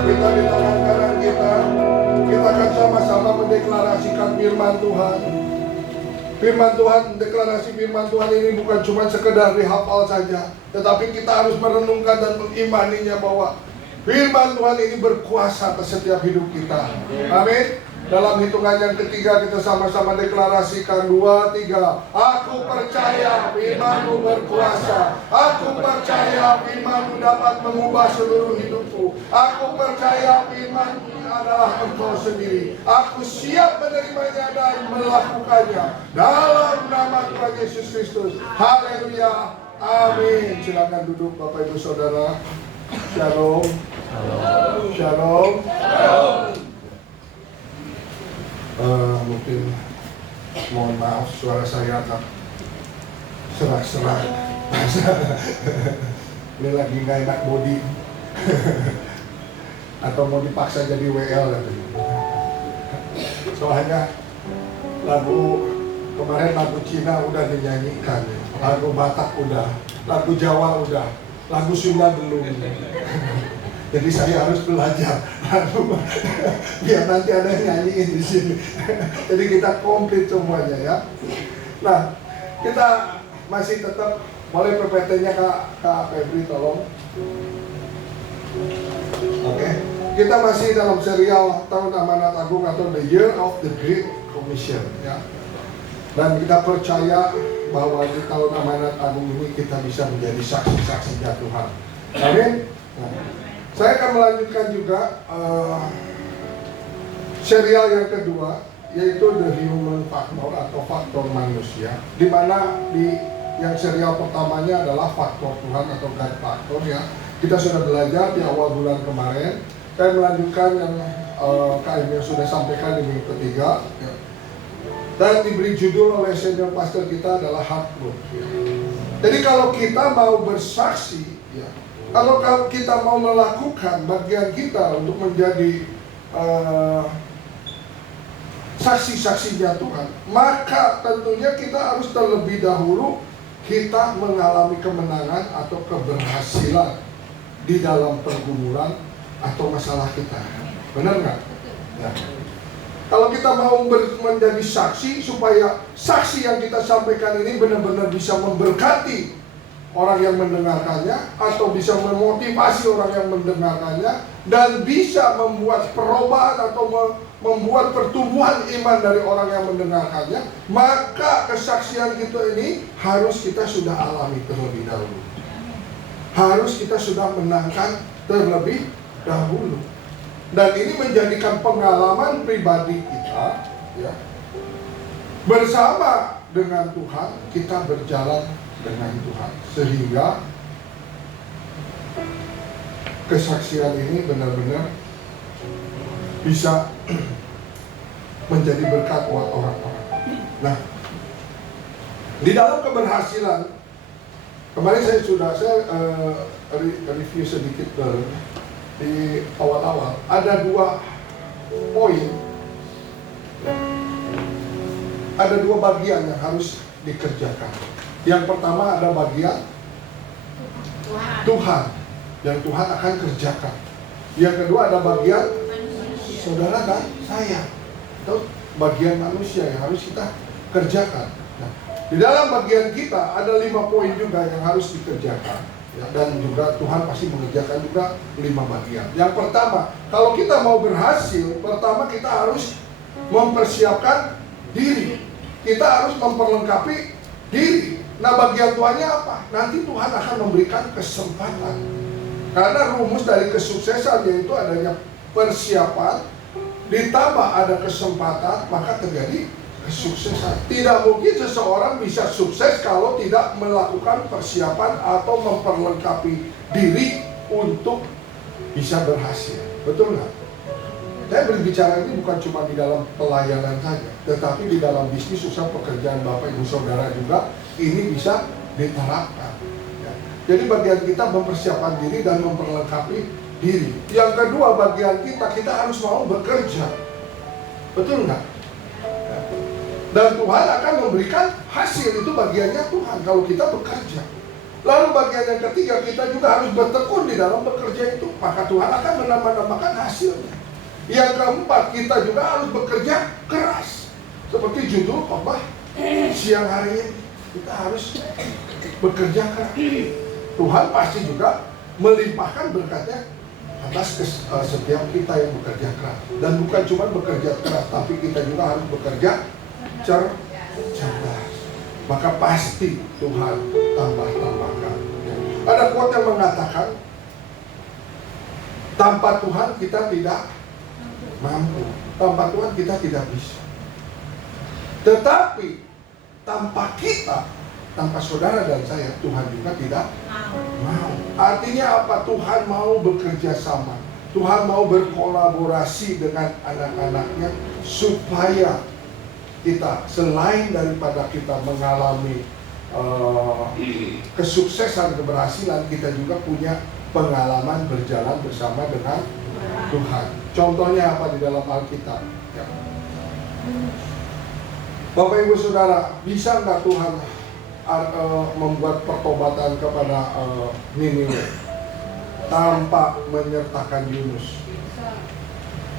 Kita di tangan kanan kita akan sama-sama mendeklarasikan firman Tuhan. Firman Tuhan, deklarasi firman Tuhan ini bukan cuma sekedar dihafal saja, tetapi kita harus merenungkan dan mengimaninya bahwa firman Tuhan ini berkuasa atas setiap hidup kita. Amin. Dalam hitungan yang ketiga kita sama-sama deklarasikan 2, 3. Aku percaya firman-Mu berkuasa. Aku percaya firman-Mu dapat mengubah seluruh hidupku. Aku percaya firman-Mu adalah Engkau sendiri. Aku siap menerimanya dan melakukannya. Dalam nama Tuhan Yesus Kristus. Haleluya. Amin. Silakan duduk Bapak Ibu Saudara. Shalom. Shalom. Shalom. Mungkin mohon maaf suara saya agak serak-serak. Ini lagi nggak enak body. Atau mau dipaksa jadi WL katanya. Soalnya kemarin lagu Cina udah dinyanyikan, lagu Batak udah, lagu Jawa udah, lagu Sunda belum. Jadi saya harus belajar biar nanti ada yang nyanyiin di sini. Jadi kita komplit semuanya ya. Nah, kita masih tetap boleh PPT-nya Kak Febri tolong. Oke. Kita masih dalam serial Tahun Amanat Agung atau The Year of the Great Commission ya. Dan kita percaya bahwa di Tahun Amanat Agung ini kita bisa menjadi saksi-saksinya Tuhan. Amin. Nah, saya akan melanjutkan juga serial yang kedua, yaitu The Human Factor atau faktor manusia, di mana yang serial pertamanya adalah faktor Tuhan atau God Factor ya. Kita sudah belajar di awal bulan kemarin. Saya melanjutkan yang KM yang sudah sampaikan di minggu ketiga ya. Dan diberi judul oleh senior pastor kita adalah Heart Growth ya. Jadi kalau kita mau bersaksi ya, kalau kita mau melakukan bagian kita untuk menjadi saksi-saksinya Tuhan, maka tentunya kita harus terlebih dahulu kita mengalami kemenangan atau keberhasilan di dalam pergumulan atau masalah kita. Benar nggak? Ya. Kalau kita mau menjadi saksi, supaya saksi yang kita sampaikan ini benar-benar bisa memberkati orang yang mendengarkannya, atau bisa memotivasi orang yang mendengarkannya, dan bisa membuat perubahan atau membuat pertumbuhan iman dari orang yang mendengarkannya, maka kesaksian kita ini harus kita sudah alami terlebih dahulu. Harus kita sudah menangkan terlebih dahulu. Dan ini menjadikan pengalaman pribadi kita ya, bersama dengan Tuhan, kita berjalan dengan Tuhan, sehingga kesaksian ini benar-benar bisa menjadi berkat buat orang-orang. Nah, di dalam keberhasilan, kemarin saya review sedikit di awal-awal, ada 2 poin, ada 2 bagian yang harus dikerjakan. Yang pertama ada bagian Tuhan, yang Tuhan akan kerjakan. Yang kedua ada bagian saudara dan saya, itu bagian manusia yang harus kita kerjakan. Nah, di dalam bagian kita ada 5 poin juga yang harus dikerjakan ya, dan juga Tuhan pasti mengerjakan juga 5 bagian. Yang pertama, kalau kita mau berhasil, pertama kita harus mempersiapkan diri. Kita harus memperlengkapi diri. Nah, bagian Tuhannya apa? Nanti Tuhan akan memberikan kesempatan. Karena rumus dari kesuksesan yaitu adanya persiapan, ditambah ada kesempatan, maka terjadi kesuksesan. Tidak mungkin seseorang bisa sukses kalau tidak melakukan persiapan atau memperlengkapi diri untuk bisa berhasil. Betul nggak? Saya berbicara ini bukan cuma di dalam pelayanan saja, tetapi di dalam bisnis, usaha, pekerjaan Bapak Ibu Saudara juga ini bisa diterapkan ya. Jadi bagian kita mempersiapkan diri dan memperlengkapi diri. Yang kedua, bagian kita harus mau bekerja. Betul nggak? Ya. Dan Tuhan akan memberikan hasil, itu bagiannya Tuhan kalau kita bekerja. Lalu bagian yang ketiga, kita juga harus bertekun di dalam bekerja itu. Maka Tuhan akan menambah-nambahkan hasilnya. Yang keempat, kita juga harus bekerja keras. Seperti judul khotbah siang hari ini, kita harus bekerja keras. Tuhan pasti juga melimpahkan berkatnya atas setiap kita yang bekerja keras. Dan bukan cuma bekerja keras, tapi kita juga harus bekerja cerdas. Maka pasti Tuhan tambahkan. Ada quote yang mengatakan, tanpa Tuhan kita tidak mampu, tanpa Tuhan kita tidak bisa. Tetapi tanpa kita, tanpa saudara dan saya, Tuhan juga tidak mau. Artinya apa? Tuhan mau bekerja sama, Tuhan mau berkolaborasi dengan anak-anaknya, supaya kita, selain daripada kita mengalami kesuksesan, keberhasilan, kita juga punya pengalaman berjalan bersama dengan Tuhan. Contohnya apa di dalam Alkitab? Ya. Bapak Ibu Saudara, bisa nggak Tuhan membuat pertobatan kepada Niniwe tanpa menyertakan Yunus?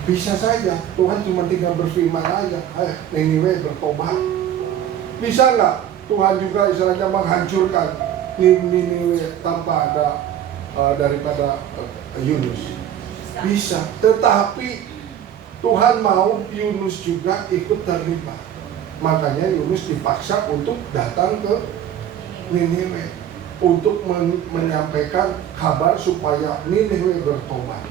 Bisa saja. Tuhan cuma tinggal berfirman aja, Niniwe bertobat. Bisa nggak Tuhan juga istilahnya menghancurkan Niniwe tanpa ada daripada Yunus? Bisa. Tetapi Tuhan mau Yunus juga ikut terlibat. Makanya Yunus dipaksa untuk datang ke Niniwe untuk menyampaikan kabar supaya Niniwe bertobat.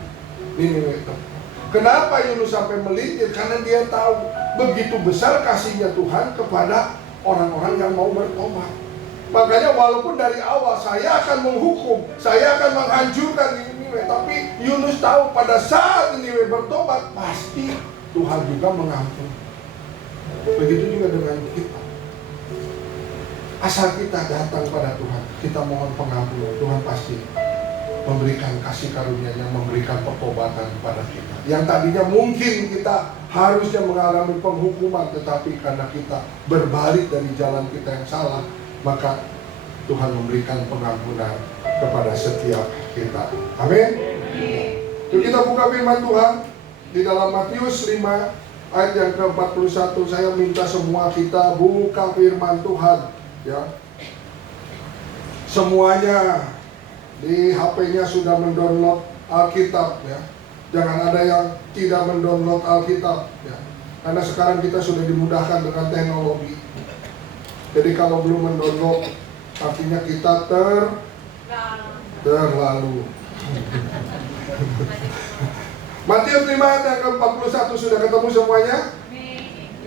Niniwe bertobat. Kenapa Yunus sampai melintir? Karena dia tahu begitu besar kasihnya Tuhan kepada orang-orang yang mau bertobat. Makanya walaupun dari awal saya akan menghukum, saya akan menghancurkan Niniwe, tapi Yunus tahu pada saat Niniwe bertobat, pasti Tuhan juga mengampuni. Begitu juga dengan kita. Asal kita datang pada Tuhan, kita mohon pengampunan, Tuhan pasti memberikan kasih karunia-Nya, memberikan pertobatan kepada kita. Yang tadinya mungkin kita harusnya mengalami penghukuman, tetapi karena kita berbalik dari jalan kita yang salah, maka Tuhan memberikan pengampunan kepada setiap kita. Amin. Yuk kita buka firman Tuhan di dalam Matius 5 ayat yang ke-41. Saya minta semua kita buka firman Tuhan, ya. Semuanya di HP-nya sudah mendownload Alkitab, ya. Jangan ada yang tidak mendownload Alkitab, ya. Karena sekarang kita sudah dimudahkan dengan teknologi. Jadi kalau belum mendownload, artinya kita terlalu. Matius 5 ayat yang ke-41 sudah ketemu semuanya?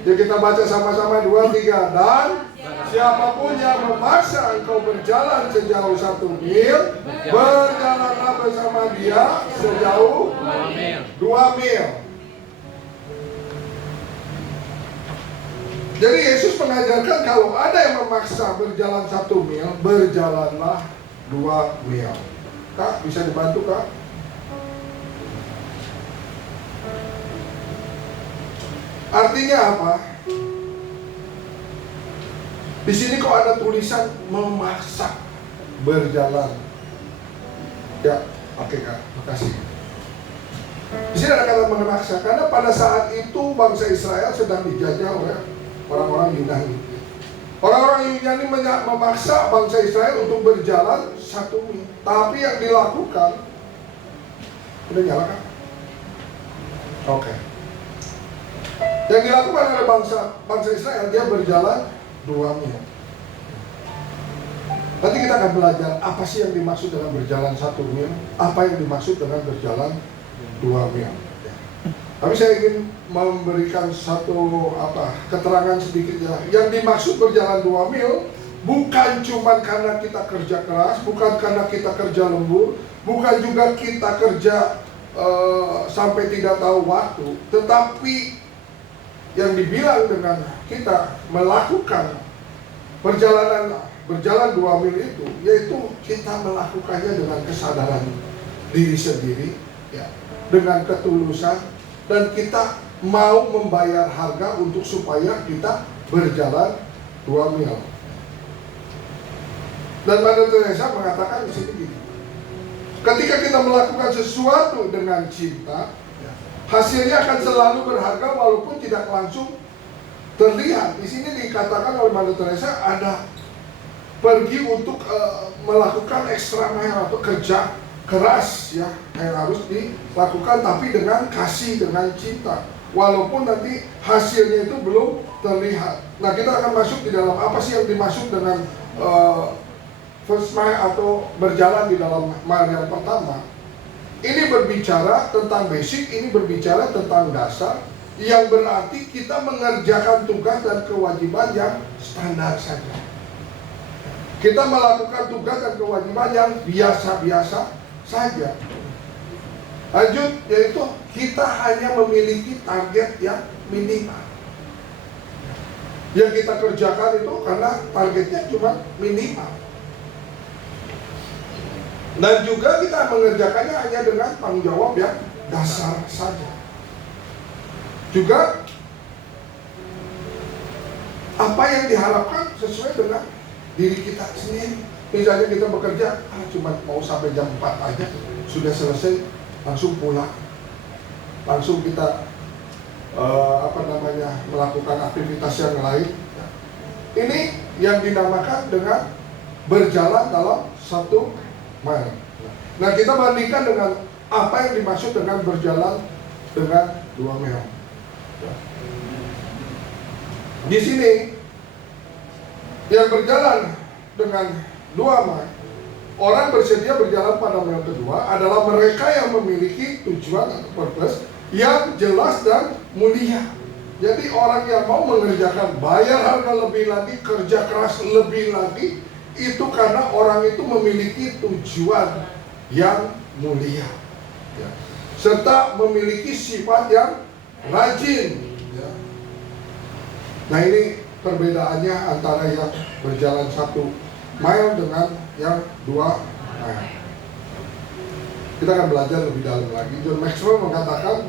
Jadi kita baca sama-sama 2, 3. Dan siapapun yang memaksa engkau berjalan sejauh 1 mil, berjalanlah bersama dia sejauh 2 mil. Jadi Yesus mengajarkan kalau ada yang memaksa berjalan 1 mil, berjalanlah 2 mil. Kak, bisa dibantu Kak? Artinya apa? Di sini kok ada tulisan memaksa berjalan. Ya, oke Kak, makasih. Di sini ada kata memaksa karena pada saat itu bangsa Israel sedang dijajah oleh orang-orang Yunani. Orang-orang Yunani memaksa bangsa Israel untuk berjalan 1 mil. Tapi yang dilakukan, udah nyala kan? Oke. Yang dilakukan oleh bangsa Israel, dia berjalan 2 mil. Nanti kita akan belajar apa sih yang dimaksud dengan berjalan 1 mil, apa yang dimaksud dengan berjalan 2 mil. Tapi saya ingin memberikan satu keterangan sedikit ya. Yang dimaksud berjalan 2 mil bukan cuma karena kita kerja keras, bukan karena kita kerja lembur, bukan juga kita kerja sampai tidak tahu waktu, tetapi yang dibilang dengan kita melakukan berjalan 2 mil itu, yaitu kita melakukannya dengan kesadaran diri sendiri, ya, dengan ketulusan, dan kita mau membayar harga untuk supaya kita berjalan 2 mil. Dan Mother Teresa mengatakan di sini gini, ketika kita melakukan sesuatu dengan cinta, hasilnya akan selalu berharga walaupun tidak langsung terlihat. Di sini dikatakan oleh Mother Teresa ada pergi untuk melakukan extra mile atau kerja keras ya yang harus dilakukan, tapi dengan kasih, dengan cinta, walaupun nanti hasilnya itu belum terlihat. Nah, kita akan masuk di dalam apa sih yang dimaksud dengan first mile atau berjalan di dalam mile yang pertama. Ini berbicara tentang basic, ini berbicara tentang dasar, yang berarti kita mengerjakan tugas dan kewajiban yang standar saja. Kita melakukan tugas dan kewajiban yang biasa-biasa saja. Lanjut, yaitu kita hanya memiliki target yang minimal. Yang kita kerjakan itu karena targetnya cuma minimal. Dan juga kita mengerjakannya hanya dengan tanggung jawab yang dasar saja. Juga apa yang diharapkan sesuai dengan diri kita sendiri. Misalnya kita bekerja, cuma mau sampai jam 4 aja, sudah selesai, langsung pulang. Langsung kita melakukan aktivitas yang lain. Ini yang dinamakan dengan berjalan dalam 1 mile. Nah, kita bandingkan dengan apa yang dimaksud dengan berjalan dengan 2 mile. Di sini yang berjalan dengan 2 mile, orang bersedia berjalan pada mile kedua adalah mereka yang memiliki tujuan atau purpose yang jelas dan mulia. Jadi orang yang mau mengerjakan, bayar harga lebih lagi, kerja keras lebih lagi, itu karena orang itu memiliki tujuan yang mulia ya, serta memiliki sifat yang rajin ya. Nah, ini perbedaannya antara yang berjalan 1 mile dengan yang 2 mile. Kita akan belajar lebih dalam lagi. John Maxwell mengatakan,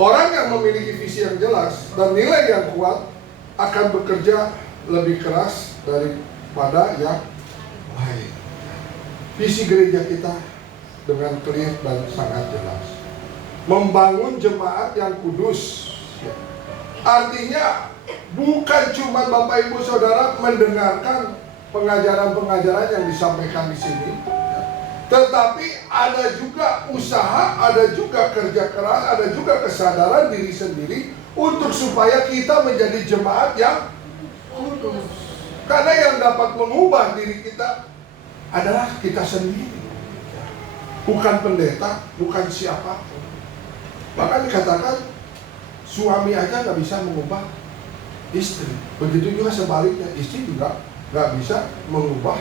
orang yang memiliki visi yang jelas dan nilai yang kuat akan bekerja lebih keras daripada yang lain. Visi gereja kita dengan clear dan sangat jelas, membangun jemaat yang kudus. Artinya bukan cuma Bapak Ibu Saudara mendengarkan pengajaran-pengajaran yang disampaikan di sini, tetapi ada juga usaha, ada juga kerja keras, ada juga kesadaran diri sendiri untuk supaya kita menjadi jemaat yang kudus. Karena yang dapat mengubah diri kita adalah kita sendiri, bukan pendeta, bukan siapapun. Bahkan dikatakan suami aja nggak bisa mengubah istri. Begitu juga sebaliknya, istri juga nggak bisa mengubah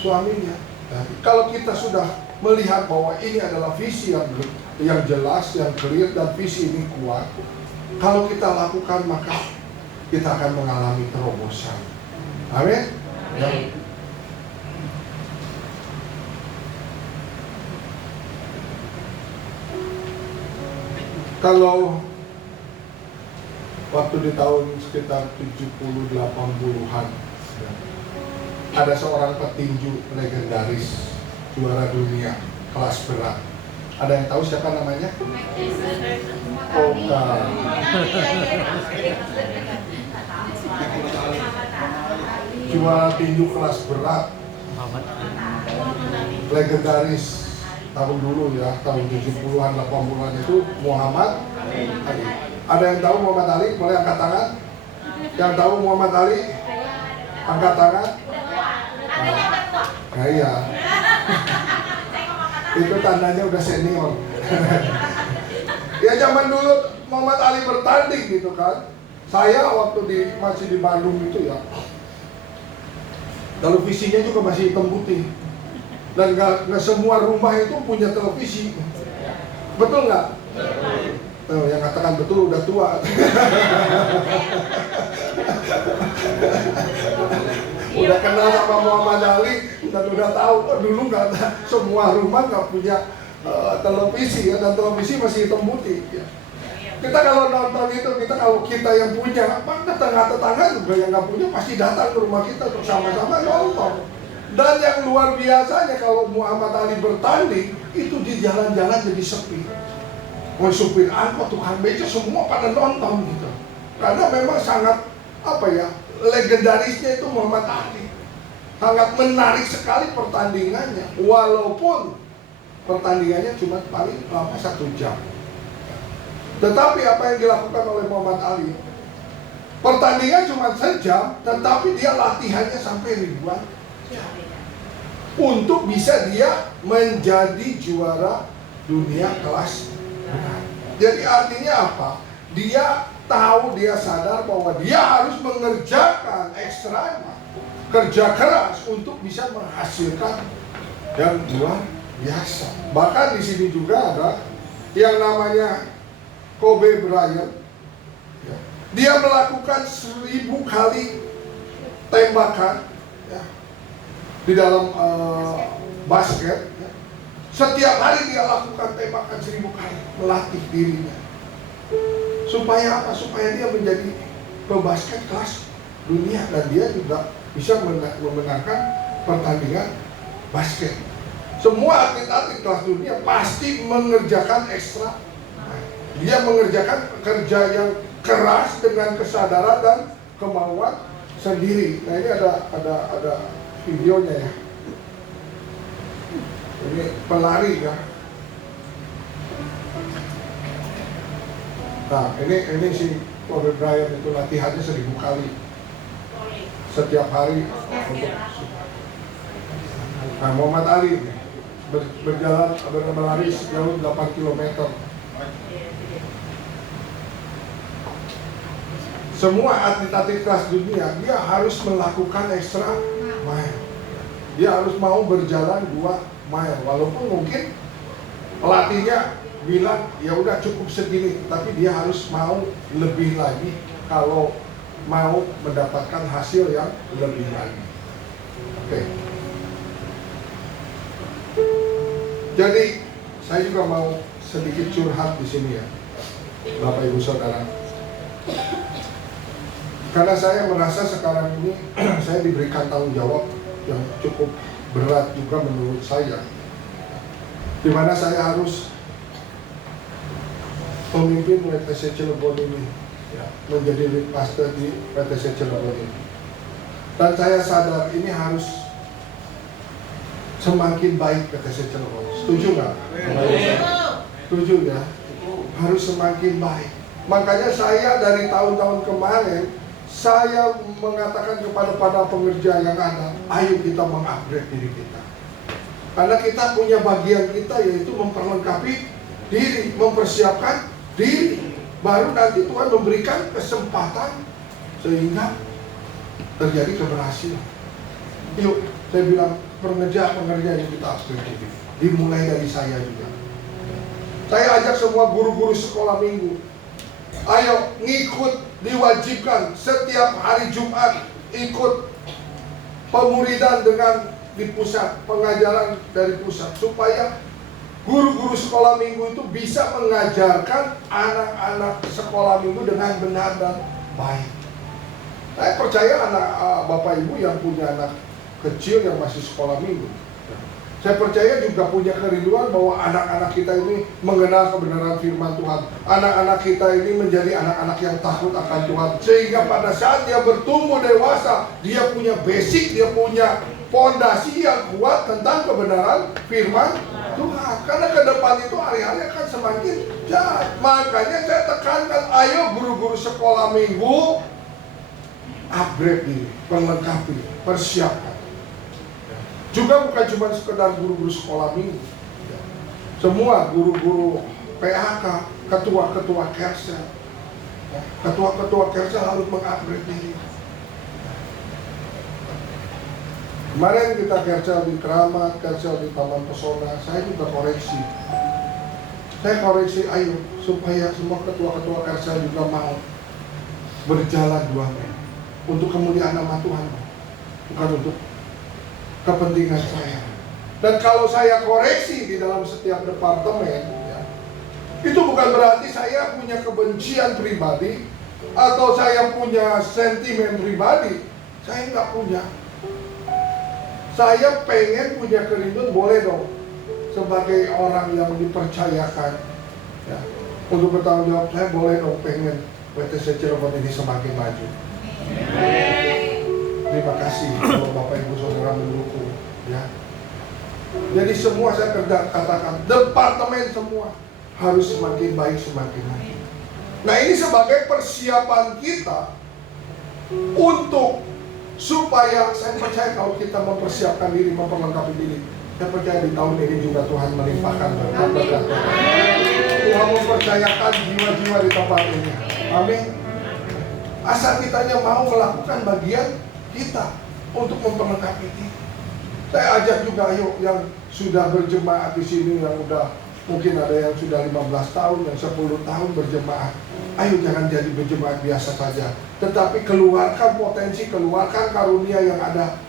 suaminya. Jadi, kalau kita sudah melihat bahwa ini adalah visi yang jelas, yang clear, dan visi ini kuat, kalau kita lakukan maka kita akan mengalami terobosan. Amin. Ya. Kalau waktu di tahun sekitar 70-80-an ada seorang petinju legendaris, juara dunia kelas berat. Ada yang tahu siapa namanya? Oka. Juara tinju kelas berat, legendaris tahun dulu ya, tahun 70-an 80-an itu Muhammad Ali. Ada yang tahu Muhammad Ali? Boleh angkat tangan. Yang tahu Muhammad Ali? Angkat tangan. Nah, iya. Itu tandanya udah senior. Ya zaman dulu Muhammad Ali bertanding gitu kan. Saya waktu masih di Bandung itu ya, televisinya juga masih hitam putih. Dan nggak semua rumah itu punya televisi. Betul nggak? Yang katakan betul udah tua. Udah kenal sama Muhammad Ali dan udah tahu dulu nggak ada, semua rumah nggak punya televisi ya, dan televisi masih hitam putih ya. Kita kalau nonton itu, kita yang punya, tetangga juga yang nggak punya pasti datang ke rumah kita untuk sama-sama nonton. Dan yang luar biasanya kalau Muhammad Ali bertanding, itu di jalan-jalan jadi sepi. Mau supir angkot, tukang beca, semua pada nonton gitu. Karena memang sangat, legendarisnya itu Muhammad Ali. Sangat menarik sekali pertandingannya, walaupun pertandingannya cuma paling lama 1 jam. Tetapi apa yang dilakukan oleh Muhammad Ali, pertandingan cuma sejam, tetapi dia latihannya sampai ribuan jam untuk bisa dia menjadi juara dunia kelas berat. Jadi artinya apa? Dia tahu, dia sadar bahwa dia harus mengerjakan ekstra, kerja keras untuk bisa menghasilkan yang luar biasa. Bahkan di sini juga ada yang namanya Kobe Bryant. Dia melakukan 1000 kali tembakan di dalam basket. Setiap hari dia lakukan tembakan 1000 kali, melatih dirinya. Supaya apa? Supaya dia menjadi pebasket kelas dunia dan dia juga bisa memenangkan pertandingan basket. Semua atlet-atlet kelas dunia pasti mengerjakan ekstra. Dia mengerjakan kerja yang keras dengan kesadaran dan kemauan sendiri. Nah, ini ada videonya ya. Ini pelari ya. Nah, ini si Kobe Bryant itu latihannya 1000 kali setiap hari untuk. Nah, Muhammad Ali berjalan berlari sejauh 8 km. Semua atlet-atlet kelas dunia dia harus melakukan ekstra mile. Dia harus mau berjalan 2 mile, walaupun mungkin pelatihnya bilang ya udah cukup segini, tapi dia harus mau lebih lagi kalau mau mendapatkan hasil yang lebih lagi. Oke. Jadi saya juga mau sedikit curhat di sini ya, Bapak Ibu Saudara. Karena saya merasa sekarang ini saya diberikan tanggung jawab yang cukup berat juga menurut saya, di mana saya harus memimpin PTC Cilegon ini, menjadi lead pastor di PTC Cilegon ini. Dan saya sadar ini harus semakin baik PTC Cilegon. Setuju nggak? Setuju ya? Harus semakin baik. Makanya saya dari tahun-tahun kemarin saya mengatakan kepada para pengerja yang ada, ayo kita mengupgrade diri kita. Karena kita punya bagian kita, yaitu memperlengkapi diri, mempersiapkan diri. Baru nanti Tuhan memberikan kesempatan sehingga terjadi keberhasilan. Yuk, saya bilang pengerja yang kita upgrade diri. Dimulai dari saya juga. Saya ajak semua guru-guru sekolah minggu, ayo ngikut, diwajibkan setiap hari Jumat ikut pemuridan dengan di pusat, pengajaran dari pusat, supaya guru-guru sekolah minggu itu bisa mengajarkan anak-anak sekolah minggu dengan benar dan baik. Saya percaya anak Bapak Ibu yang punya anak kecil yang masih sekolah minggu, saya percaya juga punya kerinduan bahwa anak-anak kita ini mengenal kebenaran firman Tuhan. Anak-anak kita ini menjadi anak-anak yang takut akan Tuhan. Sehingga pada saat dia bertumbuh dewasa, dia punya basic, dia punya fondasi yang kuat tentang kebenaran firman Tuhan. Karena ke depan itu hari-hari akan semakin jahat. Makanya saya tekankan, ayo guru-guru sekolah minggu, upgrade diri, perlengkapi, persiapkan. Juga bukan cuma sekedar guru-guru sekolah minggu, semua guru-guru PHK, ketua-ketua Kersel, ketua-ketua Kersel harus mengupgrade diri. Kemarin kita Kersel di Keramat, Kersel di Taman Pesona, saya juga koreksi. Saya koreksi, ayo supaya semua ketua-ketua Kersel juga mau berjalan 2 mil untuk kemuliaan nama Tuhan, bukan untuk kepentingan saya. Dan kalau saya koreksi di dalam setiap departemen, itu bukan berarti saya punya kebencian pribadi atau saya punya sentimen pribadi. Saya nggak punya. Saya pengen punya kerinduan, boleh dong, sebagai orang yang dipercayakan ya, untuk bertanggung jawab. Saya boleh dong pengen WTC Cirebon ini semakin maju. Terima kasih kalau Bapak Ibu Saudara mendukung ya. Jadi semua saya katakan, departemen semua harus semakin baik, semakin baik. Nah, ini sebagai persiapan kita untuk supaya, saya percaya kalau kita mempersiapkan diri, memperlengkapi diri, saya percaya di tahun ini juga Tuhan melimpahkan berkat-berkat. Tuhan mempercayakan jiwa-jiwa di tempat ini. Amin. Asal kitanya mau melakukan bagian kita untuk memperlengkapi diri. Saya ajak juga, ayo yang sudah berjemaat di sini, yang udah mungkin ada yang sudah 15 tahun, yang 10 tahun berjemaat. Ayo jangan jadi berjemaat biasa saja, tetapi keluarkan potensi, keluarkan karunia yang ada,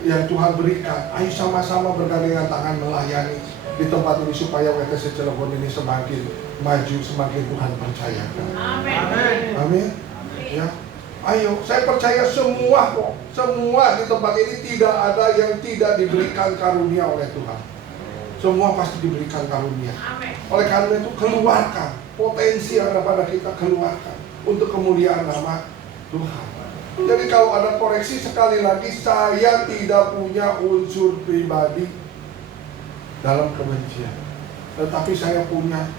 yang Tuhan berikan. Ayo sama-sama bergandengan tangan melayani di tempat ini supaya WTC Cirebon ini semakin maju, semakin Tuhan percayakan. Amin. Amin. Ya. Ayo, saya percaya semua kok, semua di tempat ini tidak ada yang tidak diberikan karunia oleh Tuhan. Semua pasti diberikan karunia. Oleh karena itu keluarkan potensi yang ada pada kita, keluarkan untuk kemuliaan nama Tuhan. Jadi kalau ada koreksi, sekali lagi, saya tidak punya unsur pribadi dalam kebencian, tetapi saya punya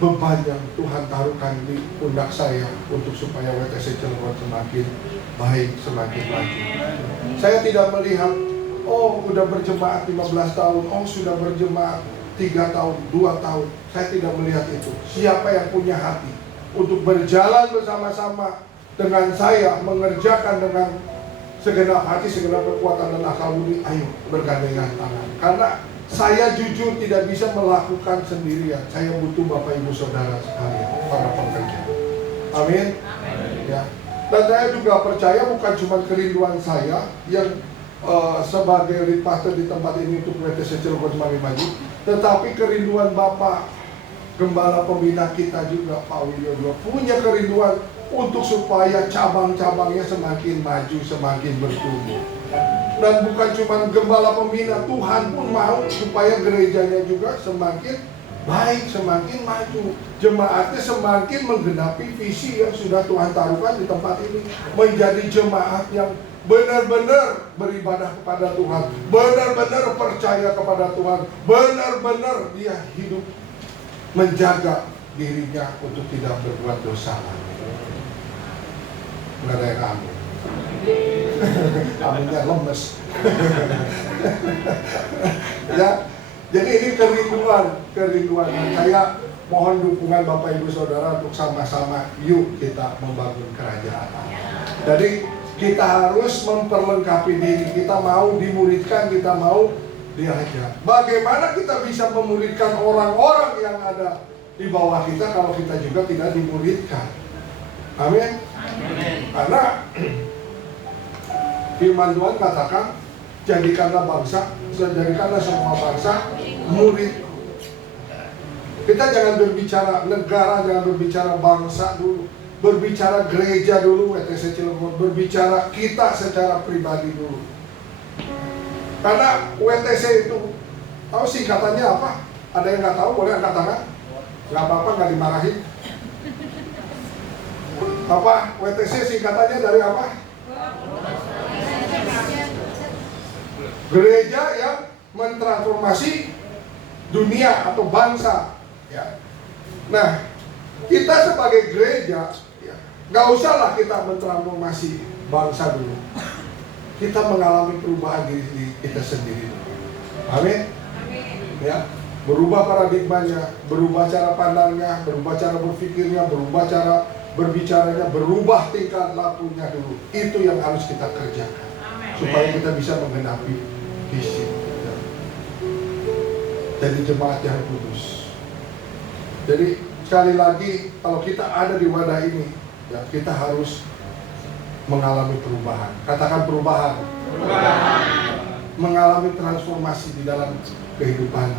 beban yang Tuhan taruhkan di pundak saya untuk supaya WTC Cirebon semakin baik, semakin maju. Saya tidak melihat, oh udah berjemaat 15 tahun, oh sudah berjemaat 3 tahun, 2 tahun. Saya tidak melihat itu. Siapa yang punya hati untuk berjalan bersama-sama dengan saya, mengerjakan dengan segenap hati, segenap kekuatan dan akal budi, ayo bergandengan tangan. Karena saya jujur tidak bisa melakukan sendirian. Saya butuh Bapak Ibu Saudara sekalian, para pekerja. Amin. Ya. Dan saya juga percaya bukan cuma kerinduan saya yang sebagai lead pastor di tempat ini untuk WTC Cirebon semakin maju, tetapi kerinduan Bapak Gembala Pembina kita juga, Pak Wiyodo, punya kerinduan untuk supaya cabang-cabangnya semakin maju, semakin bertumbuh. Dan bukan cuma Gembala Pembina, Tuhan pun mau supaya gerejanya juga semakin baik, semakin maju. Jemaatnya semakin menggenapi visi yang sudah Tuhan taruhkan di tempat ini. Menjadi jemaat yang benar-benar beribadah kepada Tuhan, benar-benar percaya kepada Tuhan, benar-benar dia hidup menjaga dirinya untuk tidak berbuat dosa lagi. Nggak ada yang amin. Aminnya lemes. Ya, jadi ini kerinduan. Saya mohon dukungan Bapak Ibu Saudara untuk sama-sama yuk kita membangun kerajaan. Jadi kita harus memperlengkapi diri. Kita mau dimuridkan, kita mau diajar. Bagaimana kita bisa memuridkan orang-orang yang ada di bawah kita kalau kita juga tidak dimuridkan? Amin. Karena firman Tuhan katakan, jadikanlah semua bangsa murid. Kita jangan berbicara negara, jangan berbicara bangsa dulu, berbicara gereja dulu, WTC Cirebon, berbicara kita secara pribadi dulu. Karena WTC itu, tahu singkatannya apa? Ada yang nggak tahu, boleh angkat tangan? Nggak apa-apa, nggak dimarahin. Apa? WTC singkatannya dari apa? Gereja yang mentransformasi dunia atau bangsa. Ya. Nah, kita sebagai gereja, ya, nggak usahlah kita mentransformasi bangsa dulu. Kita mengalami perubahan diri kita sendiri. Amin. Ya, berubah paradigmanya, berubah cara pandangnya, berubah cara berpikirnya, berubah cara berbicaranya, berubah tingkah lakunya dulu. Itu yang harus kita kerjakan supaya kita bisa menggenapi visi. Ya. Jadi jemaat yang kudus. Jadi sekali lagi, kalau kita ada di wadah ini, ya, kita harus mengalami perubahan. Katakan perubahan. Mengalami transformasi di dalam kehidupan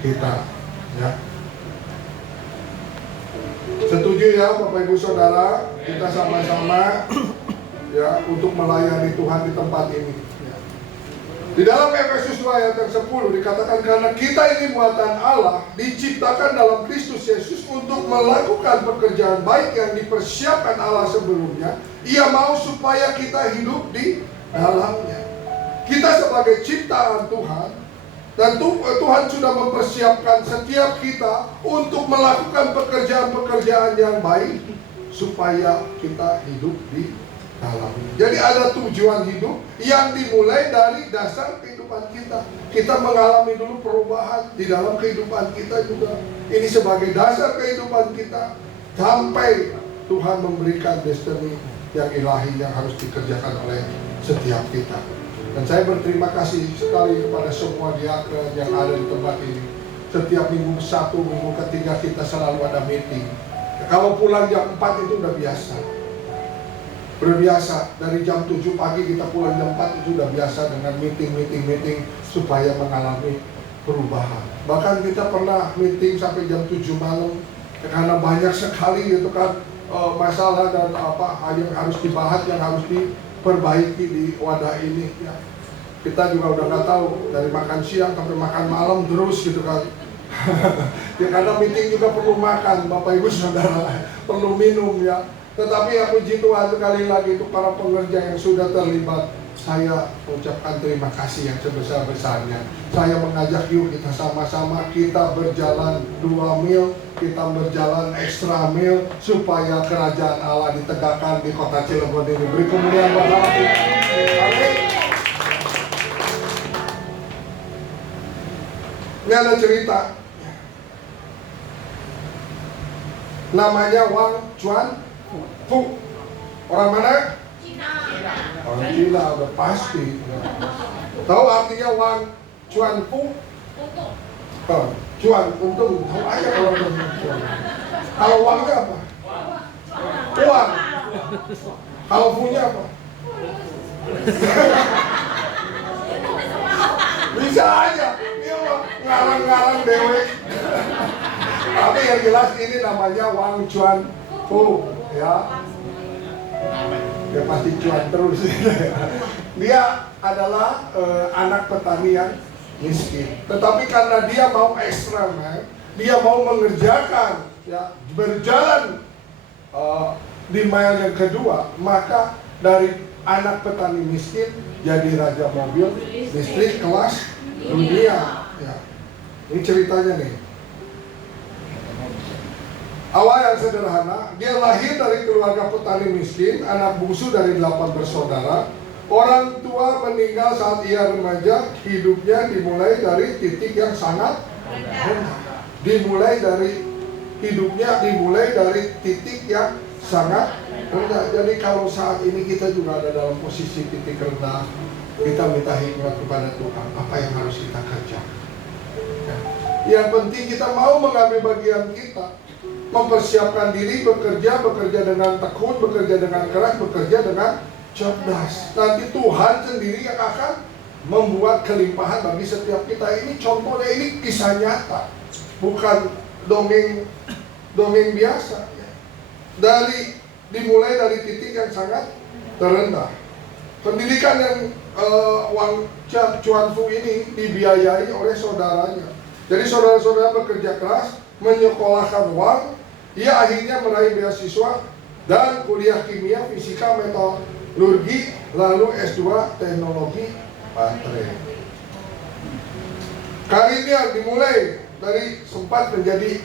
kita. Ya. Setuju ya Bapak Ibu Saudara, kita sama-sama ya untuk melayani Tuhan di tempat ini. Ya. Di dalam Efesus 2 ayat yang 10 dikatakan karena kita ini buatan Allah, diciptakan dalam Kristus Yesus untuk melakukan pekerjaan baik yang dipersiapkan Allah sebelumnya. Ia mau supaya kita hidup di dalamnya. Kita sebagai ciptaan Tuhan, dan Tuhan sudah mempersiapkan setiap kita untuk melakukan pekerjaan-pekerjaan yang baik supaya kita hidup di dalamnya. Jadi ada tujuan hidup yang dimulai dari dasar kehidupan kita. Kita mengalami dulu perubahan di dalam kehidupan kita juga. Ini sebagai dasar kehidupan kita sampai Tuhan memberikan destiny yang ilahi yang harus dikerjakan oleh setiap kita. Dan saya berterima kasih sekali kepada semua diaken yang ada di tempat ini. Setiap minggu 1, minggu ketiga kita selalu ada meeting. Kalau pulang jam 4 itu udah biasa. Udah biasa, dari jam 7 pagi kita pulang jam 4 itu udah biasa dengan meeting supaya mengalami perubahan. Bahkan kita pernah meeting sampai jam 7 malam karena banyak sekali gitu kan masalah dan apa yang harus dibahas, yang harus diperbaiki di wadah ini ya. Kita juga udah nggak tahu dari makan siang sampai makan malam terus gitu kan. Ya karena meeting juga perlu makan Bapak Ibu Saudara, perlu minum ya. Tetapi ya puji Tuhan sekali lagi untuk para pengerja yang sudah terlibat. Saya ucapkan terima kasih yang sebesar-besarnya. Saya mengajak yuk kita sama-sama kita berjalan 2 mil, kita berjalan ekstra mil supaya kerajaan Allah ditegakkan di kota Cilegon ini. Beri kemuliaan buat Allah. Amin. Ini ada cerita. Namanya Wang Chuan Fu. Orang mana? Cina. Orang Cina udah pasti. Tahu artinya Wang Chuan Fu? Untung. Cuan, untung. Tahu aja kalau untung. Kalau uangnya apa? Uang. Kalau punya apa? Bisa aja. Dia ngarang-ngarang dewe. Tapi yang jelas ini namanya Wang Chuan Fu, ya. Dia pasti cuan terus. Dia adalah anak petani yang miskin. Tetapi karena dia mau ekstremen, dia mau mengerjakan, ya, berjalan di mile yang kedua, maka dari anak petani miskin jadi raja mobil listrik kelas dunia. Ya. Ini ceritanya nih. Awal yang sederhana, dia lahir dari keluarga petani miskin, anak bungsu dari 8 bersaudara. Orang tua meninggal saat ia remaja, hidupnya dimulai dari titik yang sangat rendah. Dimulai dari titik yang sangat rendah. Jadi kalau saat ini kita juga ada dalam posisi titik rendah, kita minta hikmat kepada Tuhan, apa yang harus kita kerjakan. Ya. Yang penting kita mau mengambil bagian kita, mempersiapkan diri, bekerja dengan tekun, bekerja dengan keras, bekerja dengan cerdas. Nanti Tuhan sendiri yang akan membuat kelimpahan bagi setiap kita. Ini contohnya, ini kisah nyata, bukan dongeng biasa. Dimulai dari titik yang sangat terendah. Pendidikan yang Wang Chuan Fu ini dibiayai oleh saudaranya. Jadi saudara-saudara bekerja keras menyekolahkan Wang. Ia akhirnya meraih beasiswa dan kuliah kimia, fisika, metalurgi, lalu S2 teknologi baterai. Karirnya dimulai dari sempat menjadi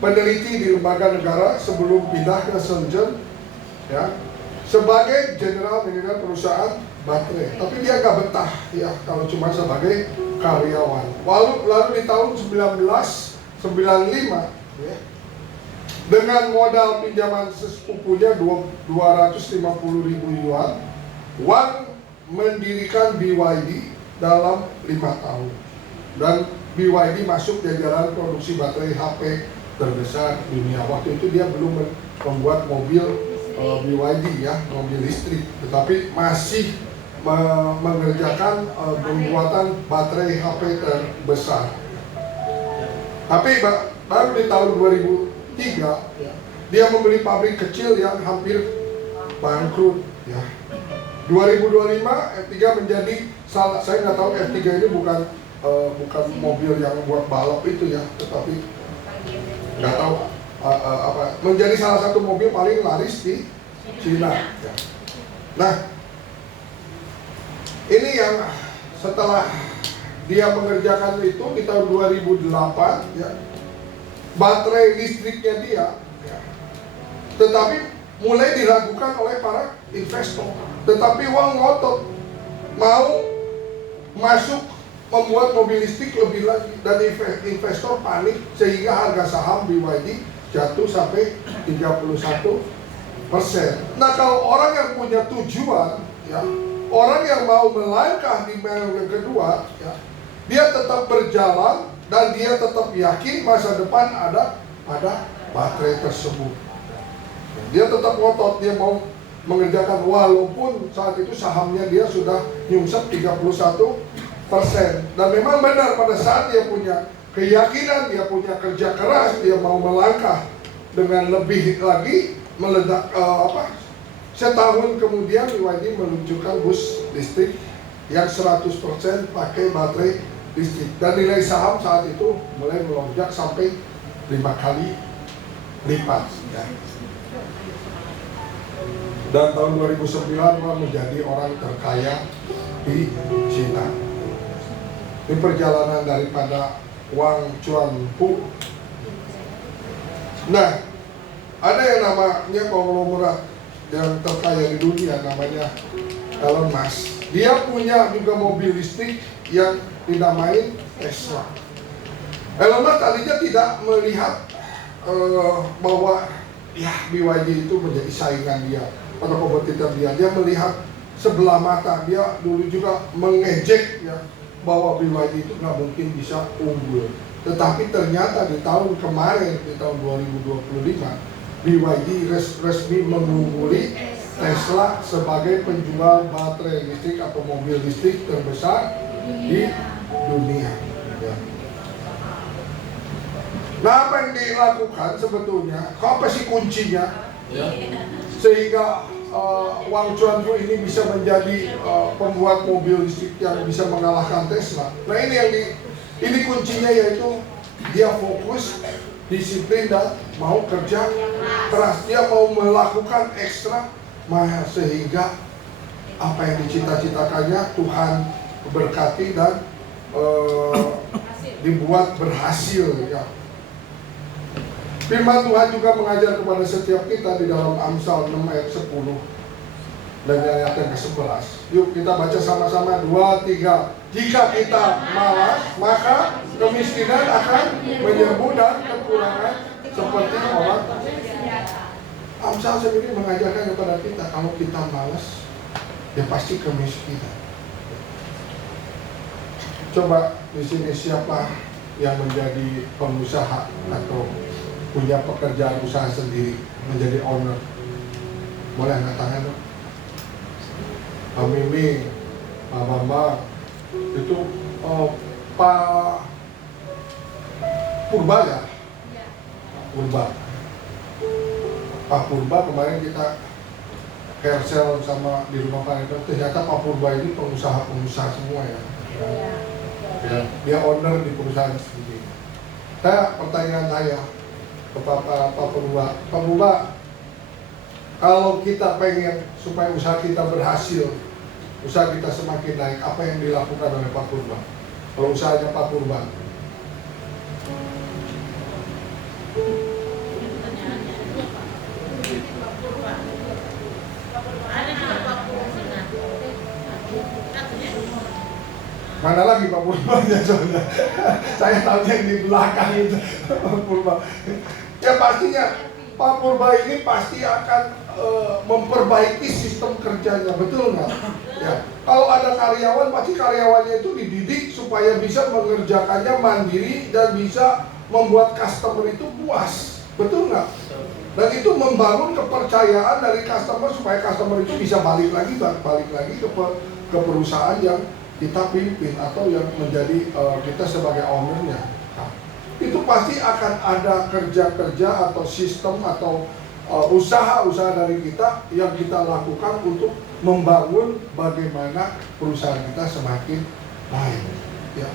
peneliti di lembaga negara sebelum pindah ke Shenzhen, ya, sebagai general manager perusahaan baterai. Tapi dia nggak betah ya kalau cuma sebagai karyawan. Lalu di tahun 1995, ya, dengan modal pinjaman sepupunya 250.000 yuan, Wang mendirikan BYD dalam 5 tahun. Dan BYD masuk jajaran produksi baterai HP terbesar dunia. Waktu itu dia belum membuat mobil BYD ya, mobil listrik, tetapi masih mengerjakan pembuatan baterai HP terbesar. Tapi baru di tahun ya, dia membeli pabrik kecil yang hampir bangkrut ya. 2025 F3 menjadi salah, saya nggak tahu F3 ini bukan mobil yang buat balap itu ya, tetapi nggak tahu menjadi salah satu mobil paling laris di Cina ya. Nah, ini yang setelah dia mengerjakan itu di tahun 2008 ya, baterai listriknya dia ya, tetapi mulai dilakukan oleh para investor, tetapi uang ngotot mau masuk membuat mobil listrik lebih lagi, dan investor panik sehingga harga saham BYD jatuh sampai 31%. Nah, kalau orang yang punya tujuan ya, orang yang mau melangkah di mil yang kedua ya, dia tetap berjalan dan dia tetap yakin masa depan ada pada baterai tersebut. Dia tetap ngotot, dia mau mengerjakan walaupun saat itu sahamnya dia sudah nyungsep 31%. Dan memang benar pada saat dia punya keyakinan, dia punya kerja keras, dia mau melangkah dengan lebih lagi, meledak setahun kemudian BYD meluncurkan bus listrik yang 100% pakai baterai listrik, dan nilai saham saat itu mulai melonjak sampai 5 kali lipat ya. Dan tahun 2009 menjadi orang terkaya di Cina. Ini perjalanan daripada Wang Chuanfu. Nah, ada yang namanya konglomerat yang terkaya di dunia, namanya Elon Musk. Dia punya juga mobil listrik yang dinamai Tesla. Elon Musk tadinya tidak melihat bahwa ya BYD itu menjadi saingan dia atau kompetitor dia. Dia melihat sebelah mata. Dia dulu juga mengejek ya, bahwa BYD itu nggak mungkin bisa unggul. Tetapi ternyata di tahun kemarin, di tahun 2025, BYD resmi mengungguli Tesla sebagai penjual baterai listrik atau mobil listrik terbesar di dunia ya. Nah, apa yang dilakukan sebetulnya? Apa sih kuncinya ya? Sehingga Wang Chuanfu ini bisa menjadi pembuat mobil listrik yang bisa mengalahkan Tesla. Nah, ini kuncinya, yaitu dia fokus, disiplin, dan mau kerja keras. Dia mau melakukan ekstra sehingga apa yang dicita-citakannya Tuhan berkati dan dibuat berhasil ya. Firman Tuhan juga mengajar kepada setiap kita di dalam Amsal 6 ayat 10 dan ayat yang ke-11. Yuk kita baca sama-sama, 2, 3. Jika kita malas, maka kemiskinan akan menyerbu dan kekurangan seperti orang. Amsal sendiri mengajarkan kepada kita, kalau kita malas, ya pasti kemiskinan. Coba di sini siapa yang menjadi pengusaha atau punya pekerjaan usaha sendiri, menjadi owner? Boleh angkat tangan dong? Pak Mimi, Pak Bambang, itu Pak Purba ya? Purba. Pak Purba kemarin kita carousel sama di rumah Pak Edon, ternyata Pak Purba ini pengusaha semua ya. Ya, dia owner di perusahaan sendiri. Pertanyaan saya kepada Pak Purba, Pak Purba, kalau kita pengen supaya usaha kita berhasil, usaha kita semakin naik, apa yang dilakukan oleh Pak Purba? Kalau usahanya Pak Purba? Mana lagi Pak Purba? Saya tahu yang di belakang itu Pak Purba. Ya pastinya Pak Purba ini pasti akan memperbaiki sistem kerjanya, betul nggak? Ya, kalau ada karyawan, pasti karyawannya itu dididik supaya bisa mengerjakannya mandiri dan bisa membuat customer itu puas, betul nggak? Dan itu membangun kepercayaan dari customer supaya customer itu bisa balik lagi ke perusahaan yang kita pimpin atau yang menjadi kita sebagai ownernya. Nah, itu pasti akan ada kerja-kerja atau sistem atau usaha-usaha dari kita yang kita lakukan untuk membangun bagaimana perusahaan kita semakin baik. Ya.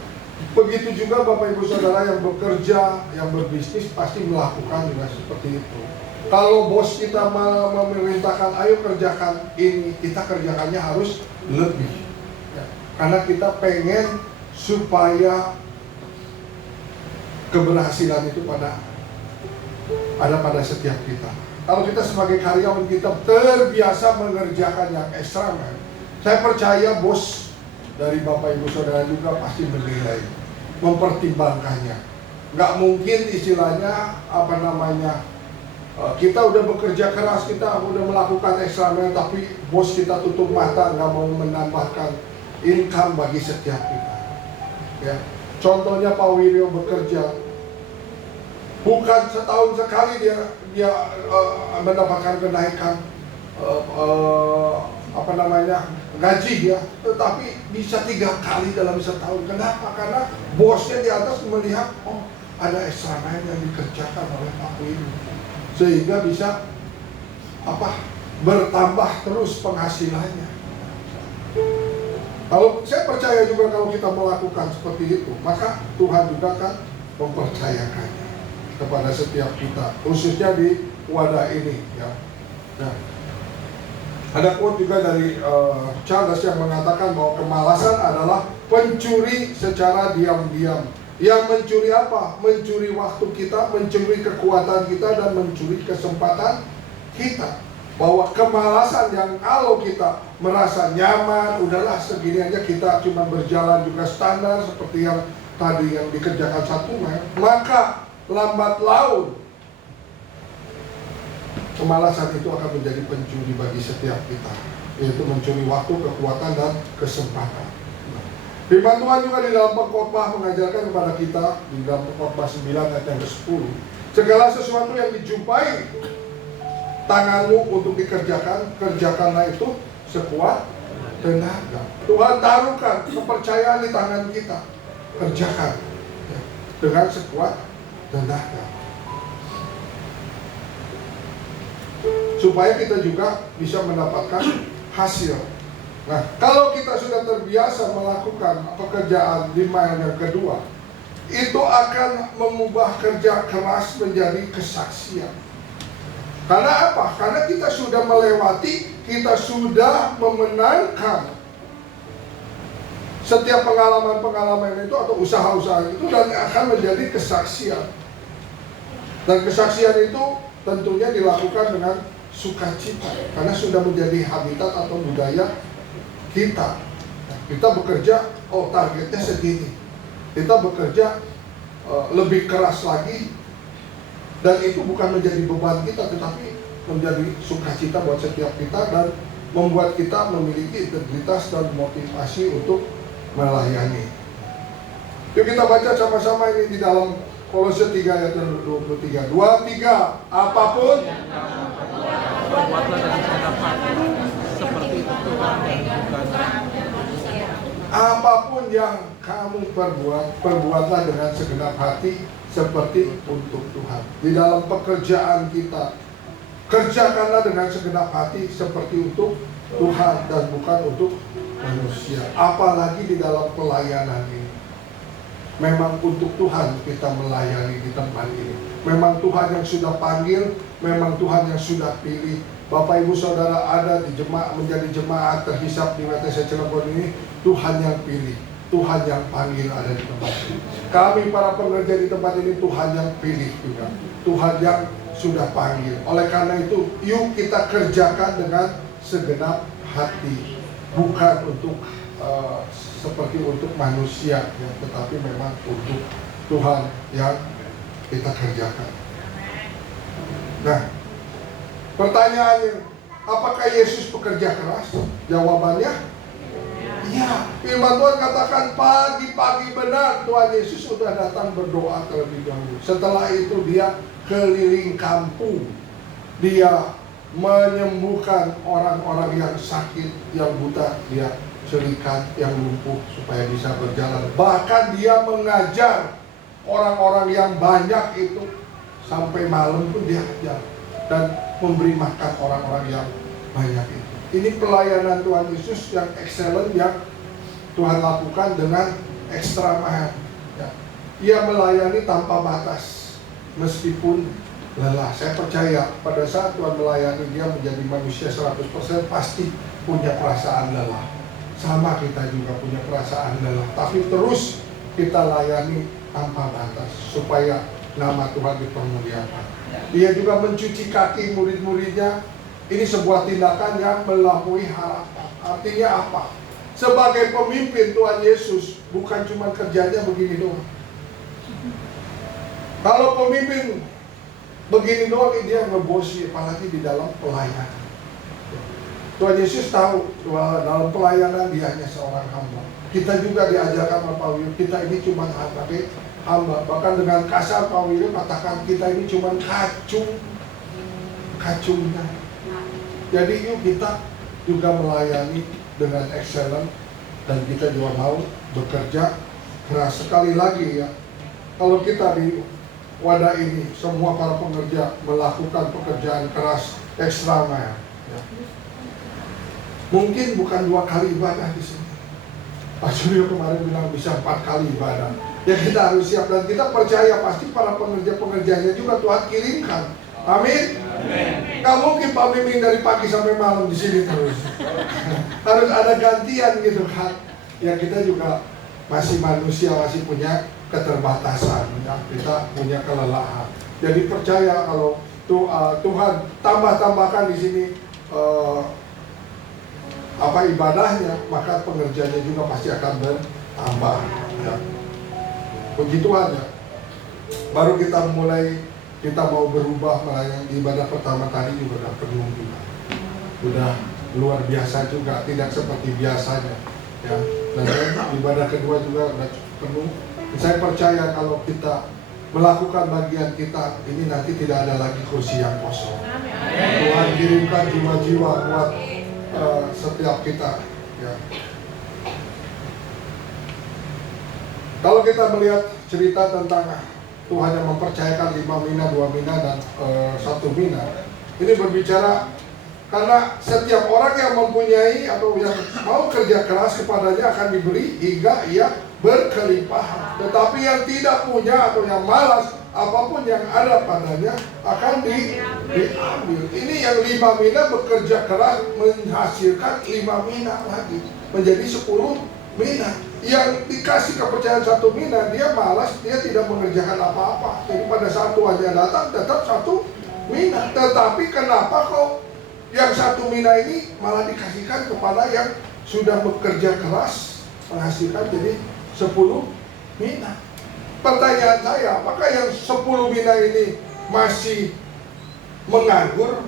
Begitu juga Bapak Ibu Saudara yang bekerja, yang berbisnis pasti melakukan juga seperti itu. Kalau bos kita memerintahkan ayo kerjakan ini, kita kerjakannya harus lebih. Ya. Karena kita pengen supaya keberhasilan itu ada pada setiap kita. Kalau kita sebagai karyawan kita terbiasa mengerjakan yang ekstra, saya percaya bos dari Bapak Ibu Saudara juga pasti menilai, mempertimbangkannya. Nggak mungkin istilahnya kita udah bekerja keras, kita udah melakukan ekstra, tapi bos kita tutup mata, nggak mau menambahkan income bagi setiap kita. Ya. Contohnya Pak Wiryo bekerja, bukan setahun sekali dia mendapatkan kenaikan gaji ya, tetapi bisa 3 kali dalam setahun. Kenapa? Karena bosnya di atas melihat ada ekstra lain yang dikerjakan oleh Pak Wiryo, sehingga bisa bertambah terus penghasilannya. Kalau saya percaya juga kalau kita melakukan seperti itu, maka Tuhan juga akan mempercayakannya kepada setiap kita, khususnya di wadah ini ya. Nah, ada quote juga dari Charles yang mengatakan bahwa kemalasan adalah pencuri secara diam-diam. Yang mencuri apa? Mencuri waktu kita, mencuri kekuatan kita, dan mencuri kesempatan kita. Bahwa kemalasan yang kalau kita merasa nyaman, udahlah segini aja, kita cuma berjalan juga standar seperti yang tadi yang dikerjakan 1 mil, maka lambat laun kemalasan itu akan menjadi pencuri bagi setiap kita, yaitu mencuri waktu, kekuatan, dan kesempatan. Firman Tuhan juga di dalam Pengkhotbah mengajarkan kepada kita di dalam Pengkhotbah 9 ayat yang ke-10, segala sesuatu yang dijumpai tanganmu untuk dikerjakan, kerjakanlah itu sekuat tenaga. Tuhan taruhkan kepercayaan di tangan kita, kerjakan ya, dengan sekuat tenaga, supaya kita juga bisa mendapatkan hasil. Nah, kalau kita sudah terbiasa melakukan pekerjaan di mile yang kedua, itu akan mengubah kerja keras menjadi kesaksian. Karena apa? Karena kita sudah melewati, kita sudah memenangkan setiap pengalaman-pengalaman itu atau usaha-usaha itu, dan akan menjadi kesaksian. Dan kesaksian itu tentunya dilakukan dengan sukacita, karena sudah menjadi habitat atau budaya kita. Kita bekerja, targetnya segini. Kita bekerja lebih keras lagi, dan itu bukan menjadi beban kita, tetapi menjadi sukacita buat setiap kita, dan membuat kita memiliki integritas dan motivasi untuk melayani. Yuk kita baca sama-sama ini di dalam Kolose 3 ayat 23. 23, apapun apapun yang kamu perbuat, perbuatlah dengan segenap hati seperti untuk Tuhan. Di dalam pekerjaan kita, kerjakanlah dengan segenap hati seperti untuk Tuhan dan bukan untuk manusia. Apalagi di dalam pelayanan ini, memang untuk Tuhan kita melayani di tempat ini. Memang Tuhan yang sudah panggil, memang Tuhan yang sudah pilih. Bapak Ibu Saudara ada di jemaat, menjadi jemaat terhisap di WTC Cilegon ini, Tuhan yang pilih, Tuhan yang panggil ada di tempat ini. Kami para pengerja di tempat ini Tuhan yang pilih juga, Tuhan yang sudah panggil. Oleh karena itu, yuk kita kerjakan dengan segenap hati, bukan untuk seperti untuk manusia ya, tetapi memang untuk Tuhan yang kita kerjakan. Nah, pertanyaannya, apakah Yesus bekerja keras? Jawabannya, iya. Firman Tuhan katakan pagi-pagi benar Tuhan Yesus sudah datang berdoa terlebih dahulu. Setelah itu dia keliling kampung, dia menyembuhkan orang-orang yang sakit, yang buta, dia cerikan yang lumpuh supaya bisa berjalan. Bahkan dia mengajar orang-orang yang banyak itu sampai malam pun dia ajar dan memberi makan orang-orang yang banyak itu. Ini pelayanan Tuhan Yesus yang excellent yang Tuhan lakukan dengan ekstra mahal. Ya. Ia melayani tanpa batas meskipun lelah. Saya percaya pada saat Tuhan melayani dia menjadi manusia 100% pasti punya perasaan lelah. Sama kita juga punya perasaan lelah. Tapi terus kita layani tanpa batas supaya nama Tuhan dipermuliakan. Dia juga mencuci kaki murid-muridnya. Ini sebuah tindakan yang melampaui harapan. Artinya apa? Sebagai pemimpin Tuhan Yesus bukan cuma kerjanya begini doang. Kalau pemimpin begini doang, dia ngebosi, apalagi di dalam pelayanan. Tuhan Yesus tahu bahwa dalam pelayanan dia hanya seorang hamba. Kita juga diajarkan oleh Pak Wil, kita ini cuma hamba. Bahkan dengan kasar Pak Wil katakan kita ini cuma kacungnya. Jadi yuk kita juga melayani dengan excellent dan kita juga mau bekerja keras. Sekali lagi ya, kalau kita di wadah ini semua para pekerja melakukan pekerjaan keras ekstra ya. Mungkin bukan 2 kali ibadah di sini. Pak Suryo kemarin bilang bisa 4 kali ibadah. Ya kita harus siap dan kita percaya pasti para pekerja-pekerjanya juga Tuhan kirimkan. Amin. Gak mungkin Pak Mimin dari pagi sampai malam di sini terus. Harus ada gantian gitu kan. Ya kita juga masih manusia, masih punya keterbatasan. Ya. Kita punya kelelahan. Jadi percaya kalau Tuhan tambahkan di sini ibadahnya, maka pengerjanya juga pasti akan bertambah. Ya. Begitu aja. Baru kita mau berubah melayani. Ibadah pertama tadi juga udah penuh juga, udah luar biasa juga, tidak seperti biasanya ya. Dan ibadah kedua juga udah penuh. Saya percaya kalau kita melakukan bagian kita ini nanti tidak ada lagi kursi yang kosong. Tuhan kirimkan jiwa-jiwa buat setiap kita ya. Kalau kita melihat cerita tentang Tuhan yang mempercayakan 5 mina, 2 mina, dan 1 mina. Ini berbicara karena setiap orang yang mempunyai atau yang mau kerja keras kepadanya akan diberi hingga ia berkelimpahan. Tetapi yang tidak punya atau yang malas, apapun yang ada padanya akan diambil. Ini yang 5 mina bekerja keras menghasilkan 5 mina lagi. Menjadi 10 mina. Yang dikasih kepercayaan 1 mina, dia malas, dia tidak mengerjakan apa-apa. Jadi pada saat Tuhannya datang, tetap 1 mina. Tetapi kenapa kok yang 1 mina ini malah dikasihkan kepada yang sudah bekerja keras menghasilkan jadi 10 mina? Pertanyaan saya, apakah yang 10 mina ini masih menganggur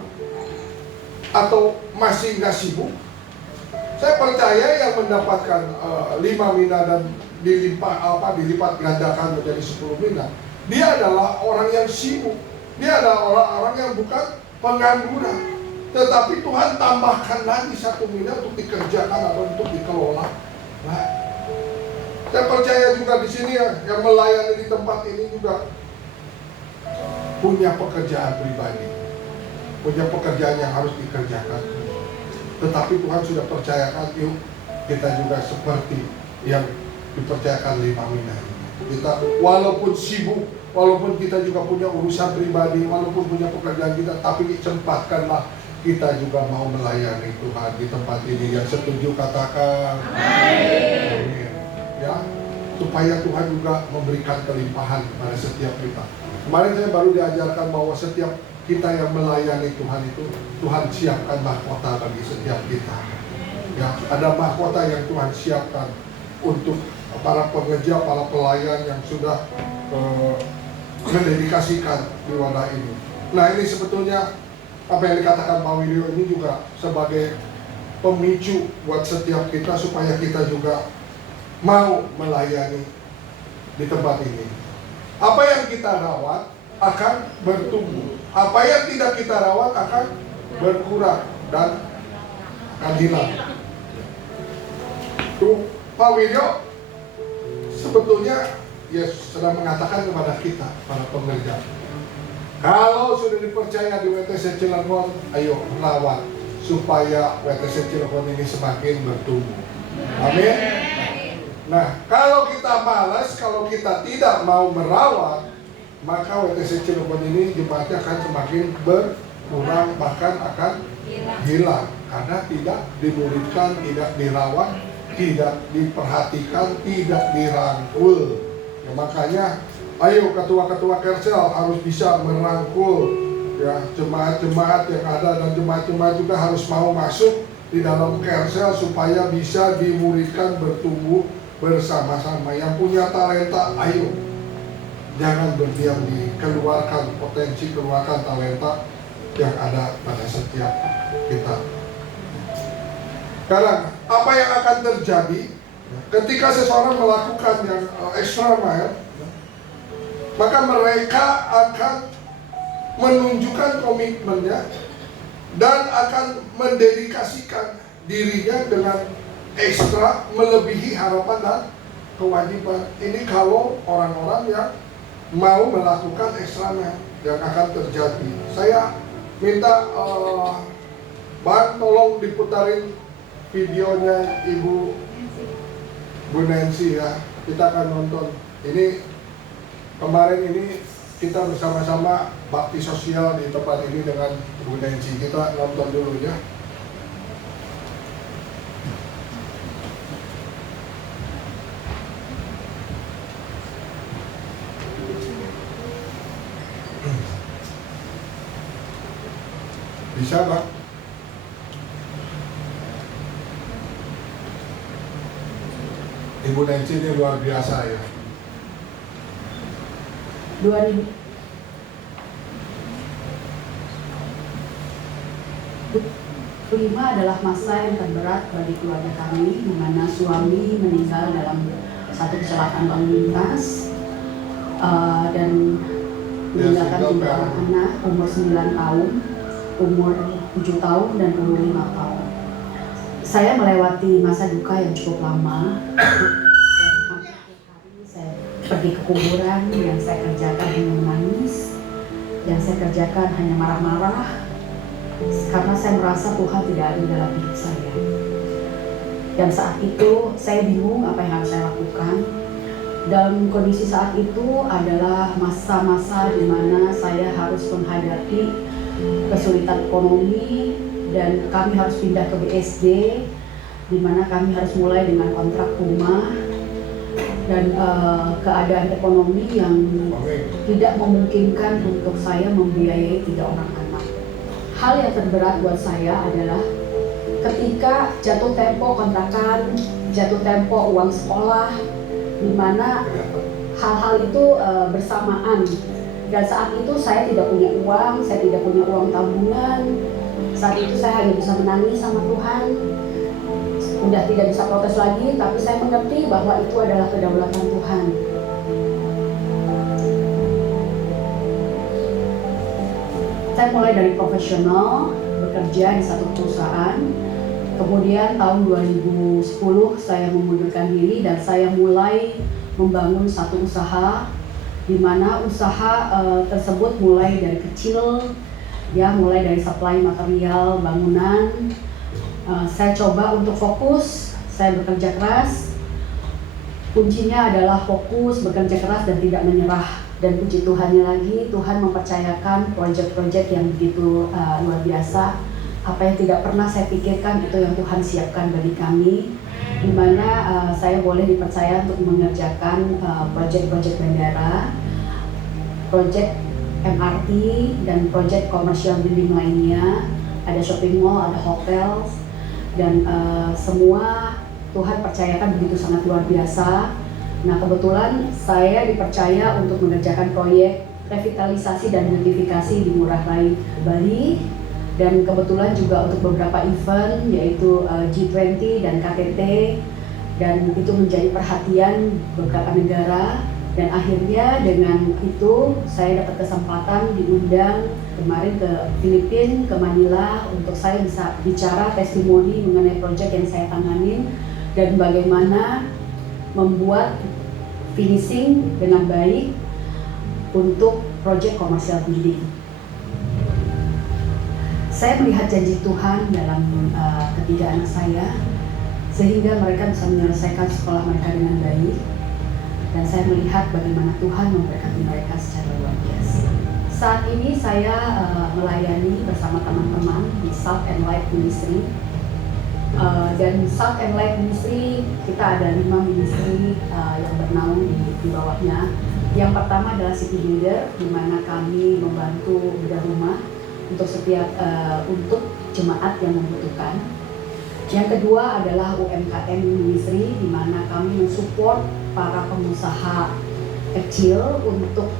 atau masih nggak sibuk? Saya percaya yang mendapatkan 5 mina dan dilipat gandakan menjadi 10 mina, dia adalah orang yang sibuk. Dia adalah orang-orang yang bukan pengangguran. Tetapi Tuhan tambahkan lagi 1 mina untuk dikerjakan atau untuk dikelola. Nah, saya percaya juga di sini yang melayani di tempat ini juga punya pekerjaan pribadi, punya pekerjaan yang harus dikerjakan. Tetapi Tuhan sudah percayakan, yuk kita juga seperti yang dipercayakan 5 mina. Kita walaupun sibuk, walaupun kita juga punya urusan pribadi, walaupun punya pekerjaan kita, tapi sempatkanlah kita juga mau melayani Tuhan di tempat ini. Yang setuju katakan amin. Ya, supaya Tuhan juga memberikan kelimpahan kepada setiap kita. Kemarin saya baru diajarkan bahwa setiap kita yang melayani Tuhan itu, Tuhan siapkan mahkota bagi setiap kita. Ya, ada mahkota yang Tuhan siapkan untuk para pekerja, para pelayan yang sudah mendedikasikan di wadah ini. Nah, ini sebetulnya apa yang dikatakan Pak Widyo ini juga sebagai pemicu buat setiap kita supaya kita juga mau melayani di tempat ini. Apa yang kita rawat akan bertumbuh. Apa yang tidak kita rawat akan berkurang dan akan hilang. Tuh, Pak Widyo sebetulnya Yesus sedang mengatakan kepada kita, para pekerja, kalau sudah dipercaya di WTC Cilegon, ayo rawat supaya WTC Cilegon ini semakin bertumbuh. Amin. Nah, kalau kita malas, kalau kita tidak mau merawat, maka WTC Cilegon ini jemaatnya akan semakin berkurang, bahkan akan hilang karena tidak dimuridkan, tidak dirawat, tidak diperhatikan, tidak dirangkul. Ya, makanya ayo ketua-ketua Kersel harus bisa merangkul ya jemaat-jemaat yang ada, dan jemaat-jemaat juga harus mau masuk di dalam Kersel supaya bisa dimuridkan, bertumbuh bersama-sama. Yang punya talenta, ayo jangan berdiam diri, keluarkan potensi, keluarkan talenta yang ada pada setiap kita. Sekarang, apa yang akan terjadi ketika seseorang melakukan yang extra mile? Maka mereka akan menunjukkan komitmennya dan akan mendedikasikan dirinya dengan ekstra, melebihi harapan dan kewajiban. Ini kalau orang-orang yang mau melakukan extra mile yang akan terjadi. Saya minta Bang tolong diputarin videonya Ibu Bu Nancy ya. Kita akan nonton. Ini kemarin ini kita bersama-sama bakti sosial di tempat ini dengan Bu Nancy. Kita nonton dulu ya. Bisa Bang? Ibu Nancy ini luar biasa ya. 2005 adalah masa yang terberat bagi keluarga kami, di mana suami meninggal dalam satu kecelakaan lalu lintas dan meninggalkan 3 orang anak, umur 9 tahun, umur 7 tahun, dan umur 5 tahun. Saya melewati masa duka yang cukup lama. Dan hampir setiap hari saya pergi ke kuburan. Yang saya kerjakan hanya menangis, yang saya kerjakan hanya marah-marah, karena saya merasa Tuhan tidak ada dalam hidup saya. Dan saat itu saya bingung apa yang harus saya lakukan. Dalam kondisi saat itu adalah masa-masa di mana saya harus menghadapi kesulitan ekonomi, dan kami harus pindah ke BSD, di mana kami harus mulai dengan kontrak rumah, dan keadaan ekonomi yang tidak memungkinkan untuk saya membiayai 3 orang anak. Hal yang terberat buat saya adalah ketika jatuh tempo kontrakan, jatuh tempo uang sekolah, di mana hal-hal itu bersamaan. Dan saat itu saya tidak punya uang, saya tidak punya uang tabungan. Saat itu saya hanya bisa menangis sama Tuhan. Udah tidak bisa protes lagi, tapi saya mengerti bahwa itu adalah kedaulatan Tuhan. Saya mulai dari profesional, bekerja di satu perusahaan. Kemudian tahun 2010 saya mengundurkan diri dan saya mulai membangun satu usaha, di mana usaha tersebut mulai dari kecil, ya, mulai dari supply material bangunan. Saya coba untuk fokus, saya bekerja keras. Kuncinya adalah fokus, bekerja keras, dan tidak menyerah. Dan puji Tuhannya lagi, Tuhan mempercayakan proyek-proyek yang begitu luar biasa. Apa yang tidak pernah saya pikirkan itu yang Tuhan siapkan bagi kami, di mana saya boleh dipercaya untuk mengerjakan proyek-proyek bandara, proyek MRT, dan proyek commercial building lainnya. Ada shopping mall, ada hotel, dan semua Tuhan percayakan begitu sangat luar biasa. Nah, kebetulan saya dipercaya untuk mengerjakan proyek revitalisasi dan beautifikasi di Ngurah Rai, Bali, dan kebetulan juga untuk beberapa event yaitu G20 dan KTT, dan itu menjadi perhatian beberapa negara. Dan akhirnya dengan itu saya dapat kesempatan diundang kemarin ke Filipina, ke Manila, untuk saya bisa bicara testimoni mengenai proyek yang saya tanganin dan bagaimana membuat finishing dengan baik untuk proyek commercial building. Saya melihat janji Tuhan dalam ketiga anak saya, sehingga mereka bisa menyelesaikan sekolah mereka dengan baik. Dan saya melihat bagaimana Tuhan memberkati mereka secara luar biasa. Saat ini saya melayani bersama teman-teman di Salt and Light Ministry. Dan Salt and Light Ministry, kita ada 5 ministry yang bernaung di bawahnya. Yang pertama adalah City Builder, di mana kami membantu bedah rumah untuk setiap untuk jemaat yang membutuhkan. Yang kedua adalah UMKM Ministry, di mana kami mensupport para pengusaha kecil untuk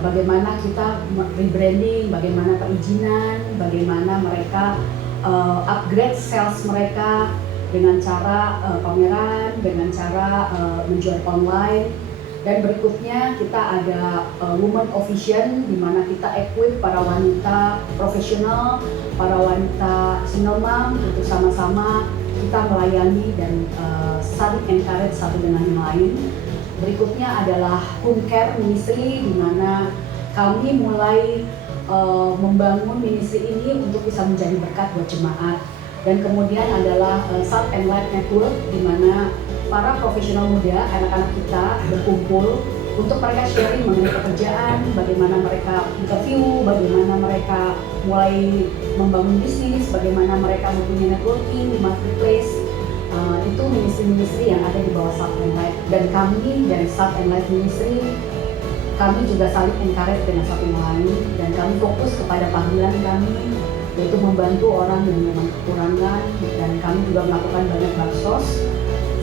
bagaimana kita rebranding, bagaimana perizinan, bagaimana mereka upgrade sales mereka dengan cara pameran, dengan cara menjual online. Dan berikutnya kita ada Women of Vision, di mana kita equip para wanita profesional, para wanita single mom untuk sama-sama kita melayani dan saling encourage satu dengan yang lain. Berikutnya adalah Home Care Ministry, di mana kami mulai membangun ministry ini untuk bisa menjadi berkat buat jemaat. Dan kemudian adalah Salt and Light Network, di mana para profesional muda, anak-anak kita berkumpul untuk mereka sharing mengenai pekerjaan, bagaimana mereka interview, bagaimana mereka mulai membangun bisnis, bagaimana mereka mempunyai networking di marketplace. Itu ministry-ministry yang ada di bawah Salt and Light. Dan kami dari Salt and Light Ministry, kami juga saling encourage dengan satu yang lain, dan kami fokus kepada panggilan kami, yaitu membantu orang yang memang kekurangan, dan kami juga melakukan banyak baksos.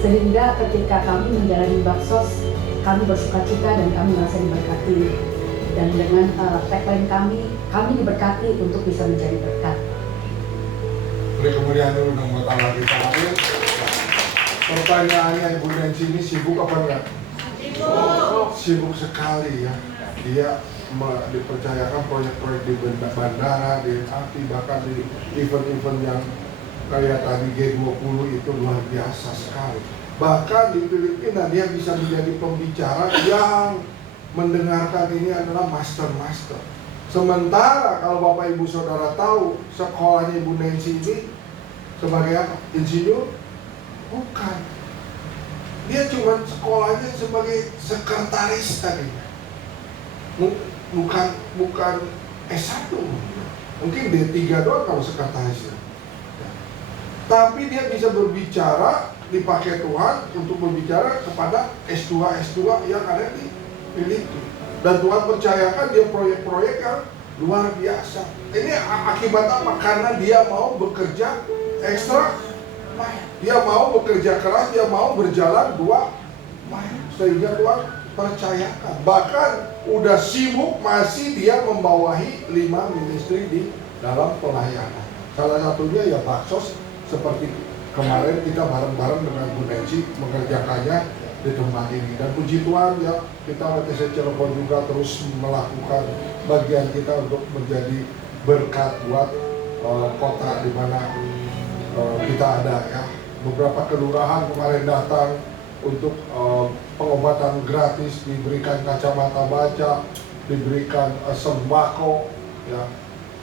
Sehingga ketika kami menjalani baksos, kami bersuka-cita dan kami merasa diberkati. Dan dengan tagline kami diberkati untuk bisa menjadi berkat. Beri kemuliaan dulu dong buat Allah kita. Pertanyaannya Ibu Nancy ini sibuk apa enggak? Sibuk sekali ya. Dia dipercayakan proyek-proyek di bandara, di LRT, bahkan di event-event yang kayak tadi G20 itu luar biasa sekali. Bahkan di Filipina dia bisa menjadi pembicara yang mendengarkan ini adalah master-master. Sementara kalau Bapak Ibu Saudara tahu sekolahnya Ibu Nancy ini sebagai apa? Insinyur? Bukan. Dia cuma sekolahnya sebagai sekretaris tadi. Bukan S1. Mungkin D3 doang kalau sekretarisnya. Tapi dia bisa berbicara, dipakai Tuhan untuk berbicara kepada S2 yang ada di Filipina. Dan Tuhan percayakan dia proyek-proyek yang luar biasa. Ini akibat apa? Karena dia mau bekerja ekstra, dia mau bekerja keras, dia mau berjalan 2 mile. Sehingga Tuhan percayakan. Bahkan udah sibuk masih dia membawahi 5 ministry di dalam pelayanan. Salah satunya ya baksos, seperti kemarin kita bareng-bareng dengan Bu Nancy mengerjakannya di tempat ini. Dan puji Tuhan ya, kita WTC Cirebon juga terus melakukan bagian kita untuk menjadi berkat buat kota di mana kita ada ya. Beberapa kelurahan kemarin datang untuk pengobatan gratis, diberikan kacamata baca, diberikan sembako ya.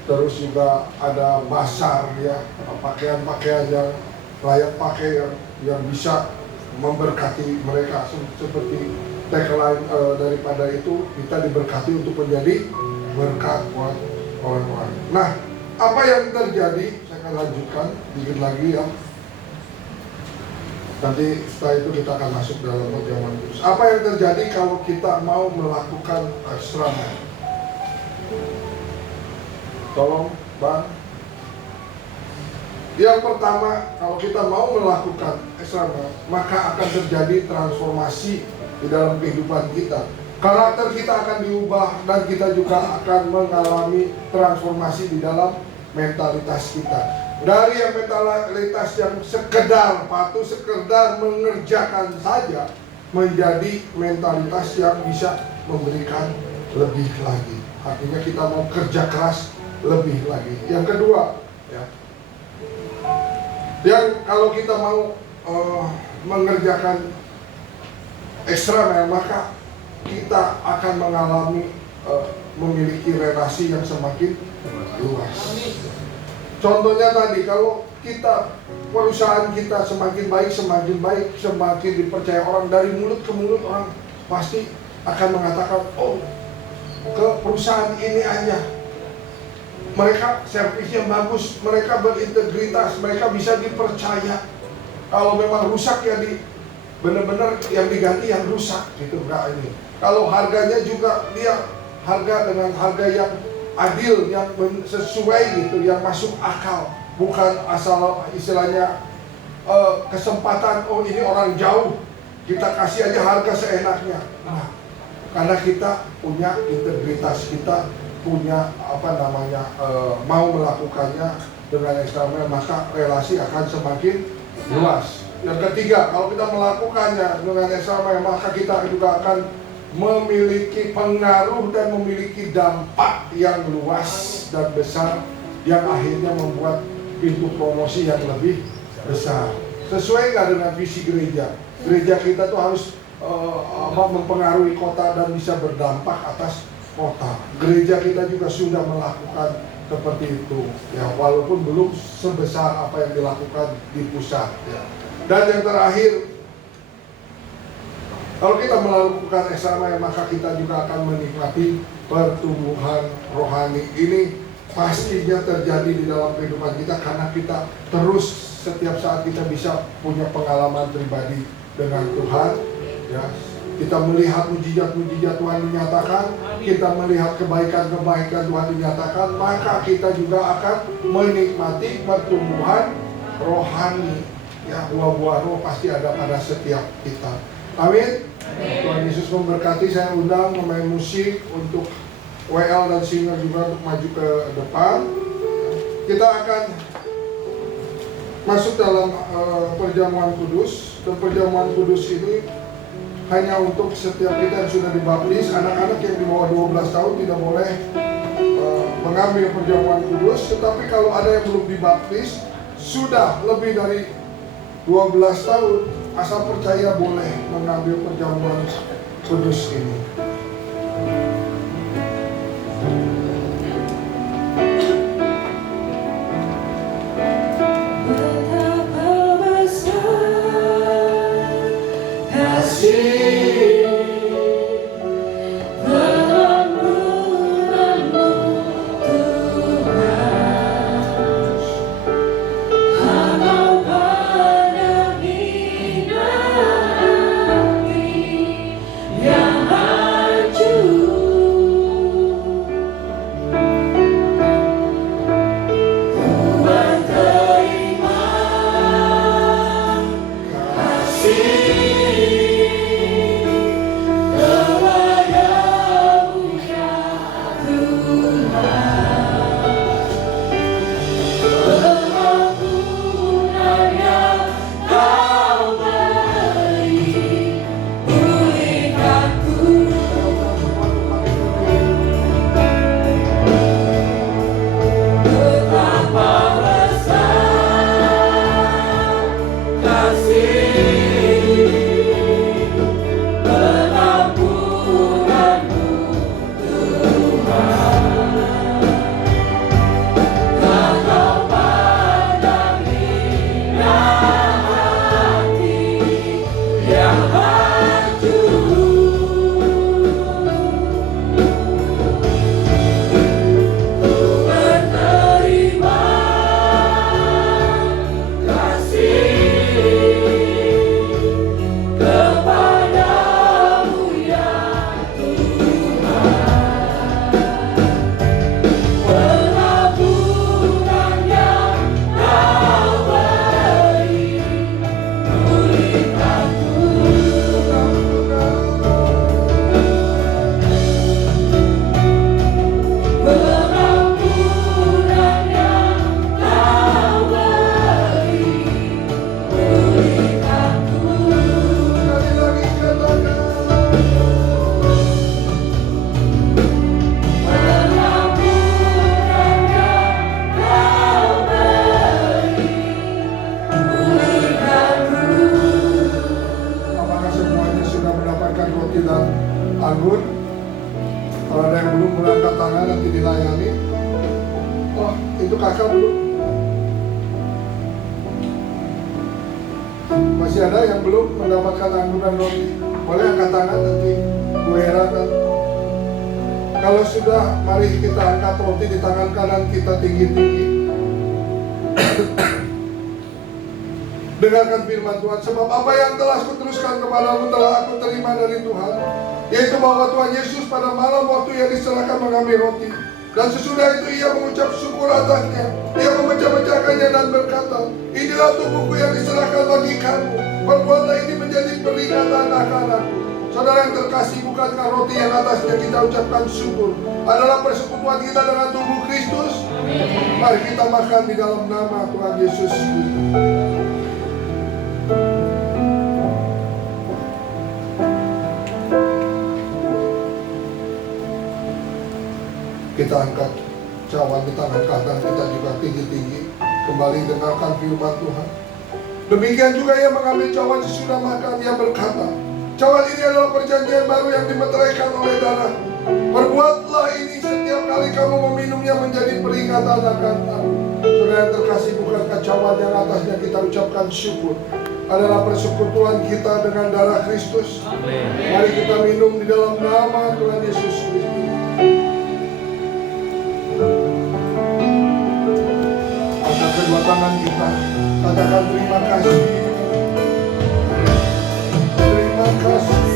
Terus juga ada basar ya, pakaian-pakaian yang layak pakai yang bisa memberkati mereka. Seperti tagline daripada itu, kita diberkati untuk menjadi berkat buat orang-orang. Nah, apa yang terjadi? Saya akan lanjutkan dikit lagi ya. Nanti setelah itu kita akan masuk dalam perjamuan kudus. Apa yang terjadi kalau kita mau melakukan extra mile? Tolong Bang. Yang pertama, kalau kita mau melakukan extra mile, maka akan terjadi transformasi di dalam kehidupan kita. Karakter kita akan diubah dan kita juga akan mengalami transformasi di dalam mentalitas kita. Dari yang mentalitas yang sekedar patuh, sekedar mengerjakan saja, menjadi mentalitas yang bisa memberikan lebih lagi. Artinya kita mau kerja keras lebih lagi. Yang kedua, ya, yang kalau kita mau mengerjakan eksternal, maka kita akan mengalami memiliki relasi yang semakin luas. Contohnya tadi, kalau kita perusahaan kita semakin baik, semakin dipercaya orang, dari mulut ke mulut orang pasti akan mengatakan, oh, ke perusahaan ini aja, mereka servisnya bagus, mereka berintegritas, mereka bisa dipercaya. Kalau memang rusak ya benar-benar yang diganti yang rusak gitu, enggak ini. Kalau harganya juga dia harga dengan harga yang adil, yang sesuai gitu, yang masuk akal, bukan asal istilahnya kesempatan, oh ini orang jauh, kita kasih aja harga seenaknya. Nah, karena kita punya integritas, kita punya mau melakukannya dengan eksternal, maka relasi akan semakin luas. Yang ketiga, kalau kita melakukannya dengan eksternal, maka kita juga akan memiliki pengaruh dan memiliki dampak yang luas dan besar, yang akhirnya membuat pintu promosi yang lebih besar. Sesuai nggak dengan visi gereja? Gereja kita tuh harus mempengaruhi kota dan bisa berdampak atas kota. Gereja kita juga sudah melakukan seperti itu, ya, walaupun belum sebesar apa yang dilakukan di pusat, ya. Dan yang terakhir, kalau kita melakukan eksternal, maka kita juga akan menikmati pertumbuhan rohani. Ini pastinya terjadi di dalam kehidupan kita karena kita terus setiap saat kita bisa punya pengalaman pribadi dengan Tuhan, ya. Kita melihat mujizat-mujizat Tuhan dinyatakan, kita melihat kebaikan-kebaikan Tuhan dinyatakan, maka kita juga akan menikmati pertumbuhan rohani. Ya, buah-buah roh pasti ada pada setiap kita. Amin. Tuhan Yesus memberkati. Saya undang pemain musik untuk WL dan singer juga untuk maju ke depan. Kita akan masuk dalam perjamuan kudus. Dan perjamuan kudus ini hanya untuk setiap kita yang sudah dibaptis. Anak-anak yang di bawah 12 tahun tidak boleh mengambil perjamuan kudus. Tetapi kalau ada yang belum dibaptis, sudah lebih dari 12 tahun, asal percaya boleh mengambil perjamuan kudus ini. Yang itu kakak belum? Masih ada yang belum mendapatkan anggunan roti? Boleh angkat tangan nanti Bu Hera kan. Kalau sudah, mari kita angkat roti di tangan kanan kita tinggi-tinggi. Dengarkan firman Tuhan, sebab apa yang telah kuteruskan kepadamu telah aku terima dari Tuhan, yaitu bahwa Tuhan Yesus pada malam waktu yang diserahkan mengambil roti, dan sesudah itu ia mengucap syukur atasnya, ia memecah-mecahkannya dan berkata, inilah tubuhku yang diserahkan bagi kamu, perbuatlah ini menjadi peringatan akan-aku. Saudara yang terkasih, bukankah roti yang atasnya kita ucapkan syukur adalah persekutuan kita dengan tubuh Kristus? Mari kita makan di dalam nama Tuhan Yesus Kristus. Kita angkat cawan di tangan kanan kita juga tinggi-tinggi. Kembali dengarkan firman Tuhan. Demikian juga ia mengambil cawan sesudah makan. Ia berkata, cawan ini adalah perjanjian baru yang dimeteraikan oleh darahku. Perbuatlah ini setiap kali kamu meminumnya menjadi peringatan akan aku. Saudara yang terkasih, bukankah cawan yang atasnya kita ucapkan syukur adalah persekutuan kita dengan darah Kristus? Mari kita minum di dalam nama Tuhan Yesus Kristus. Angkat kedua tangan kita, katakan terima kasih. Terima kasih.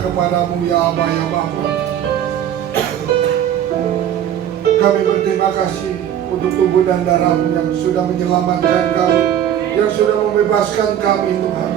Kepadamu ya Aba ya Bapa. Kami berterima kasih untuk tubuh dan darah-Mu yang sudah menyelamatkan kami, yang sudah membebaskan kami Tuhan.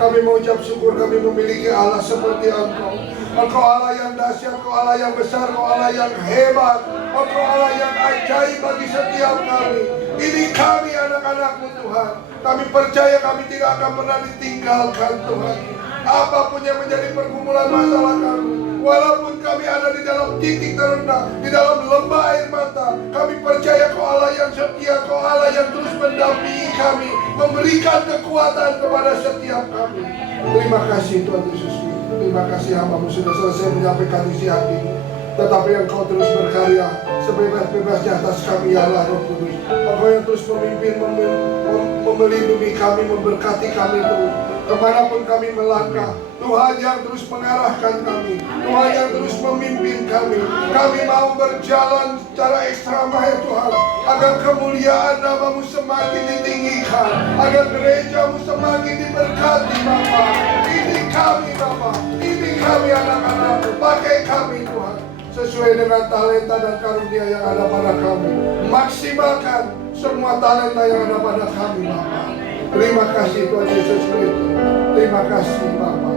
Kami mengucap syukur kami memiliki Allah seperti Engkau. Engkau Allah yang dahsyat, Engkau Allah yang besar, Engkau Allah yang hebat, Engkau Allah yang ajaib bagi setiap kami. Ini kami anak-anak-Mu Tuhan. Kami percaya kami tidak akan pernah ditinggalkan Tuhan. Apapun yang menjadi pergumulan masalah kami, walaupun kami ada di dalam titik terendah, di dalam lembah air mata, kami percaya Kau Allah yang setia, Kau Allah yang terus mendampingi kami, memberikan kekuatan kepada setiap kami. Terima kasih Tuhan Yesus. Terima kasih hamba-Mu sudah selesai menyampaikan isi hati-Mu, tetapi Engkau terus berkarya sebebas-bebasnya atas kami ya Allah Roh Kudus. Engkau yang terus memimpin, melindungi kami, memberkati kami terus kemanapun kami melangkah. Tuhan yang terus mengarahkan kami, Tuhan yang terus memimpin kami. Kami mau berjalan secara ekstra ya Tuhan, agar kemuliaan nama-Mu semakin ditinggikan, agar gereja-Mu semakin diberkati Bapa. Ini kami Bapa, ini kami anak-anak-Mu. Pakai kami Tuhan sesuai dengan talenta dan karunia yang ada pada kami. Maksimalkan semua talenta yang ada pada kami Bapa. Terima kasih Tuhan Yesus Kristus. Terima kasih Bapa.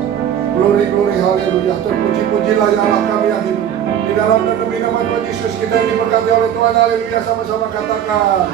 Glory, glory, haleluya. Terpuji-pujilah ya Allah kami yang hidup. Di dalam dan demi nama Tuhan Yesus kita yang diberkati oleh Tuhan. Haleluya, sama-sama katakan.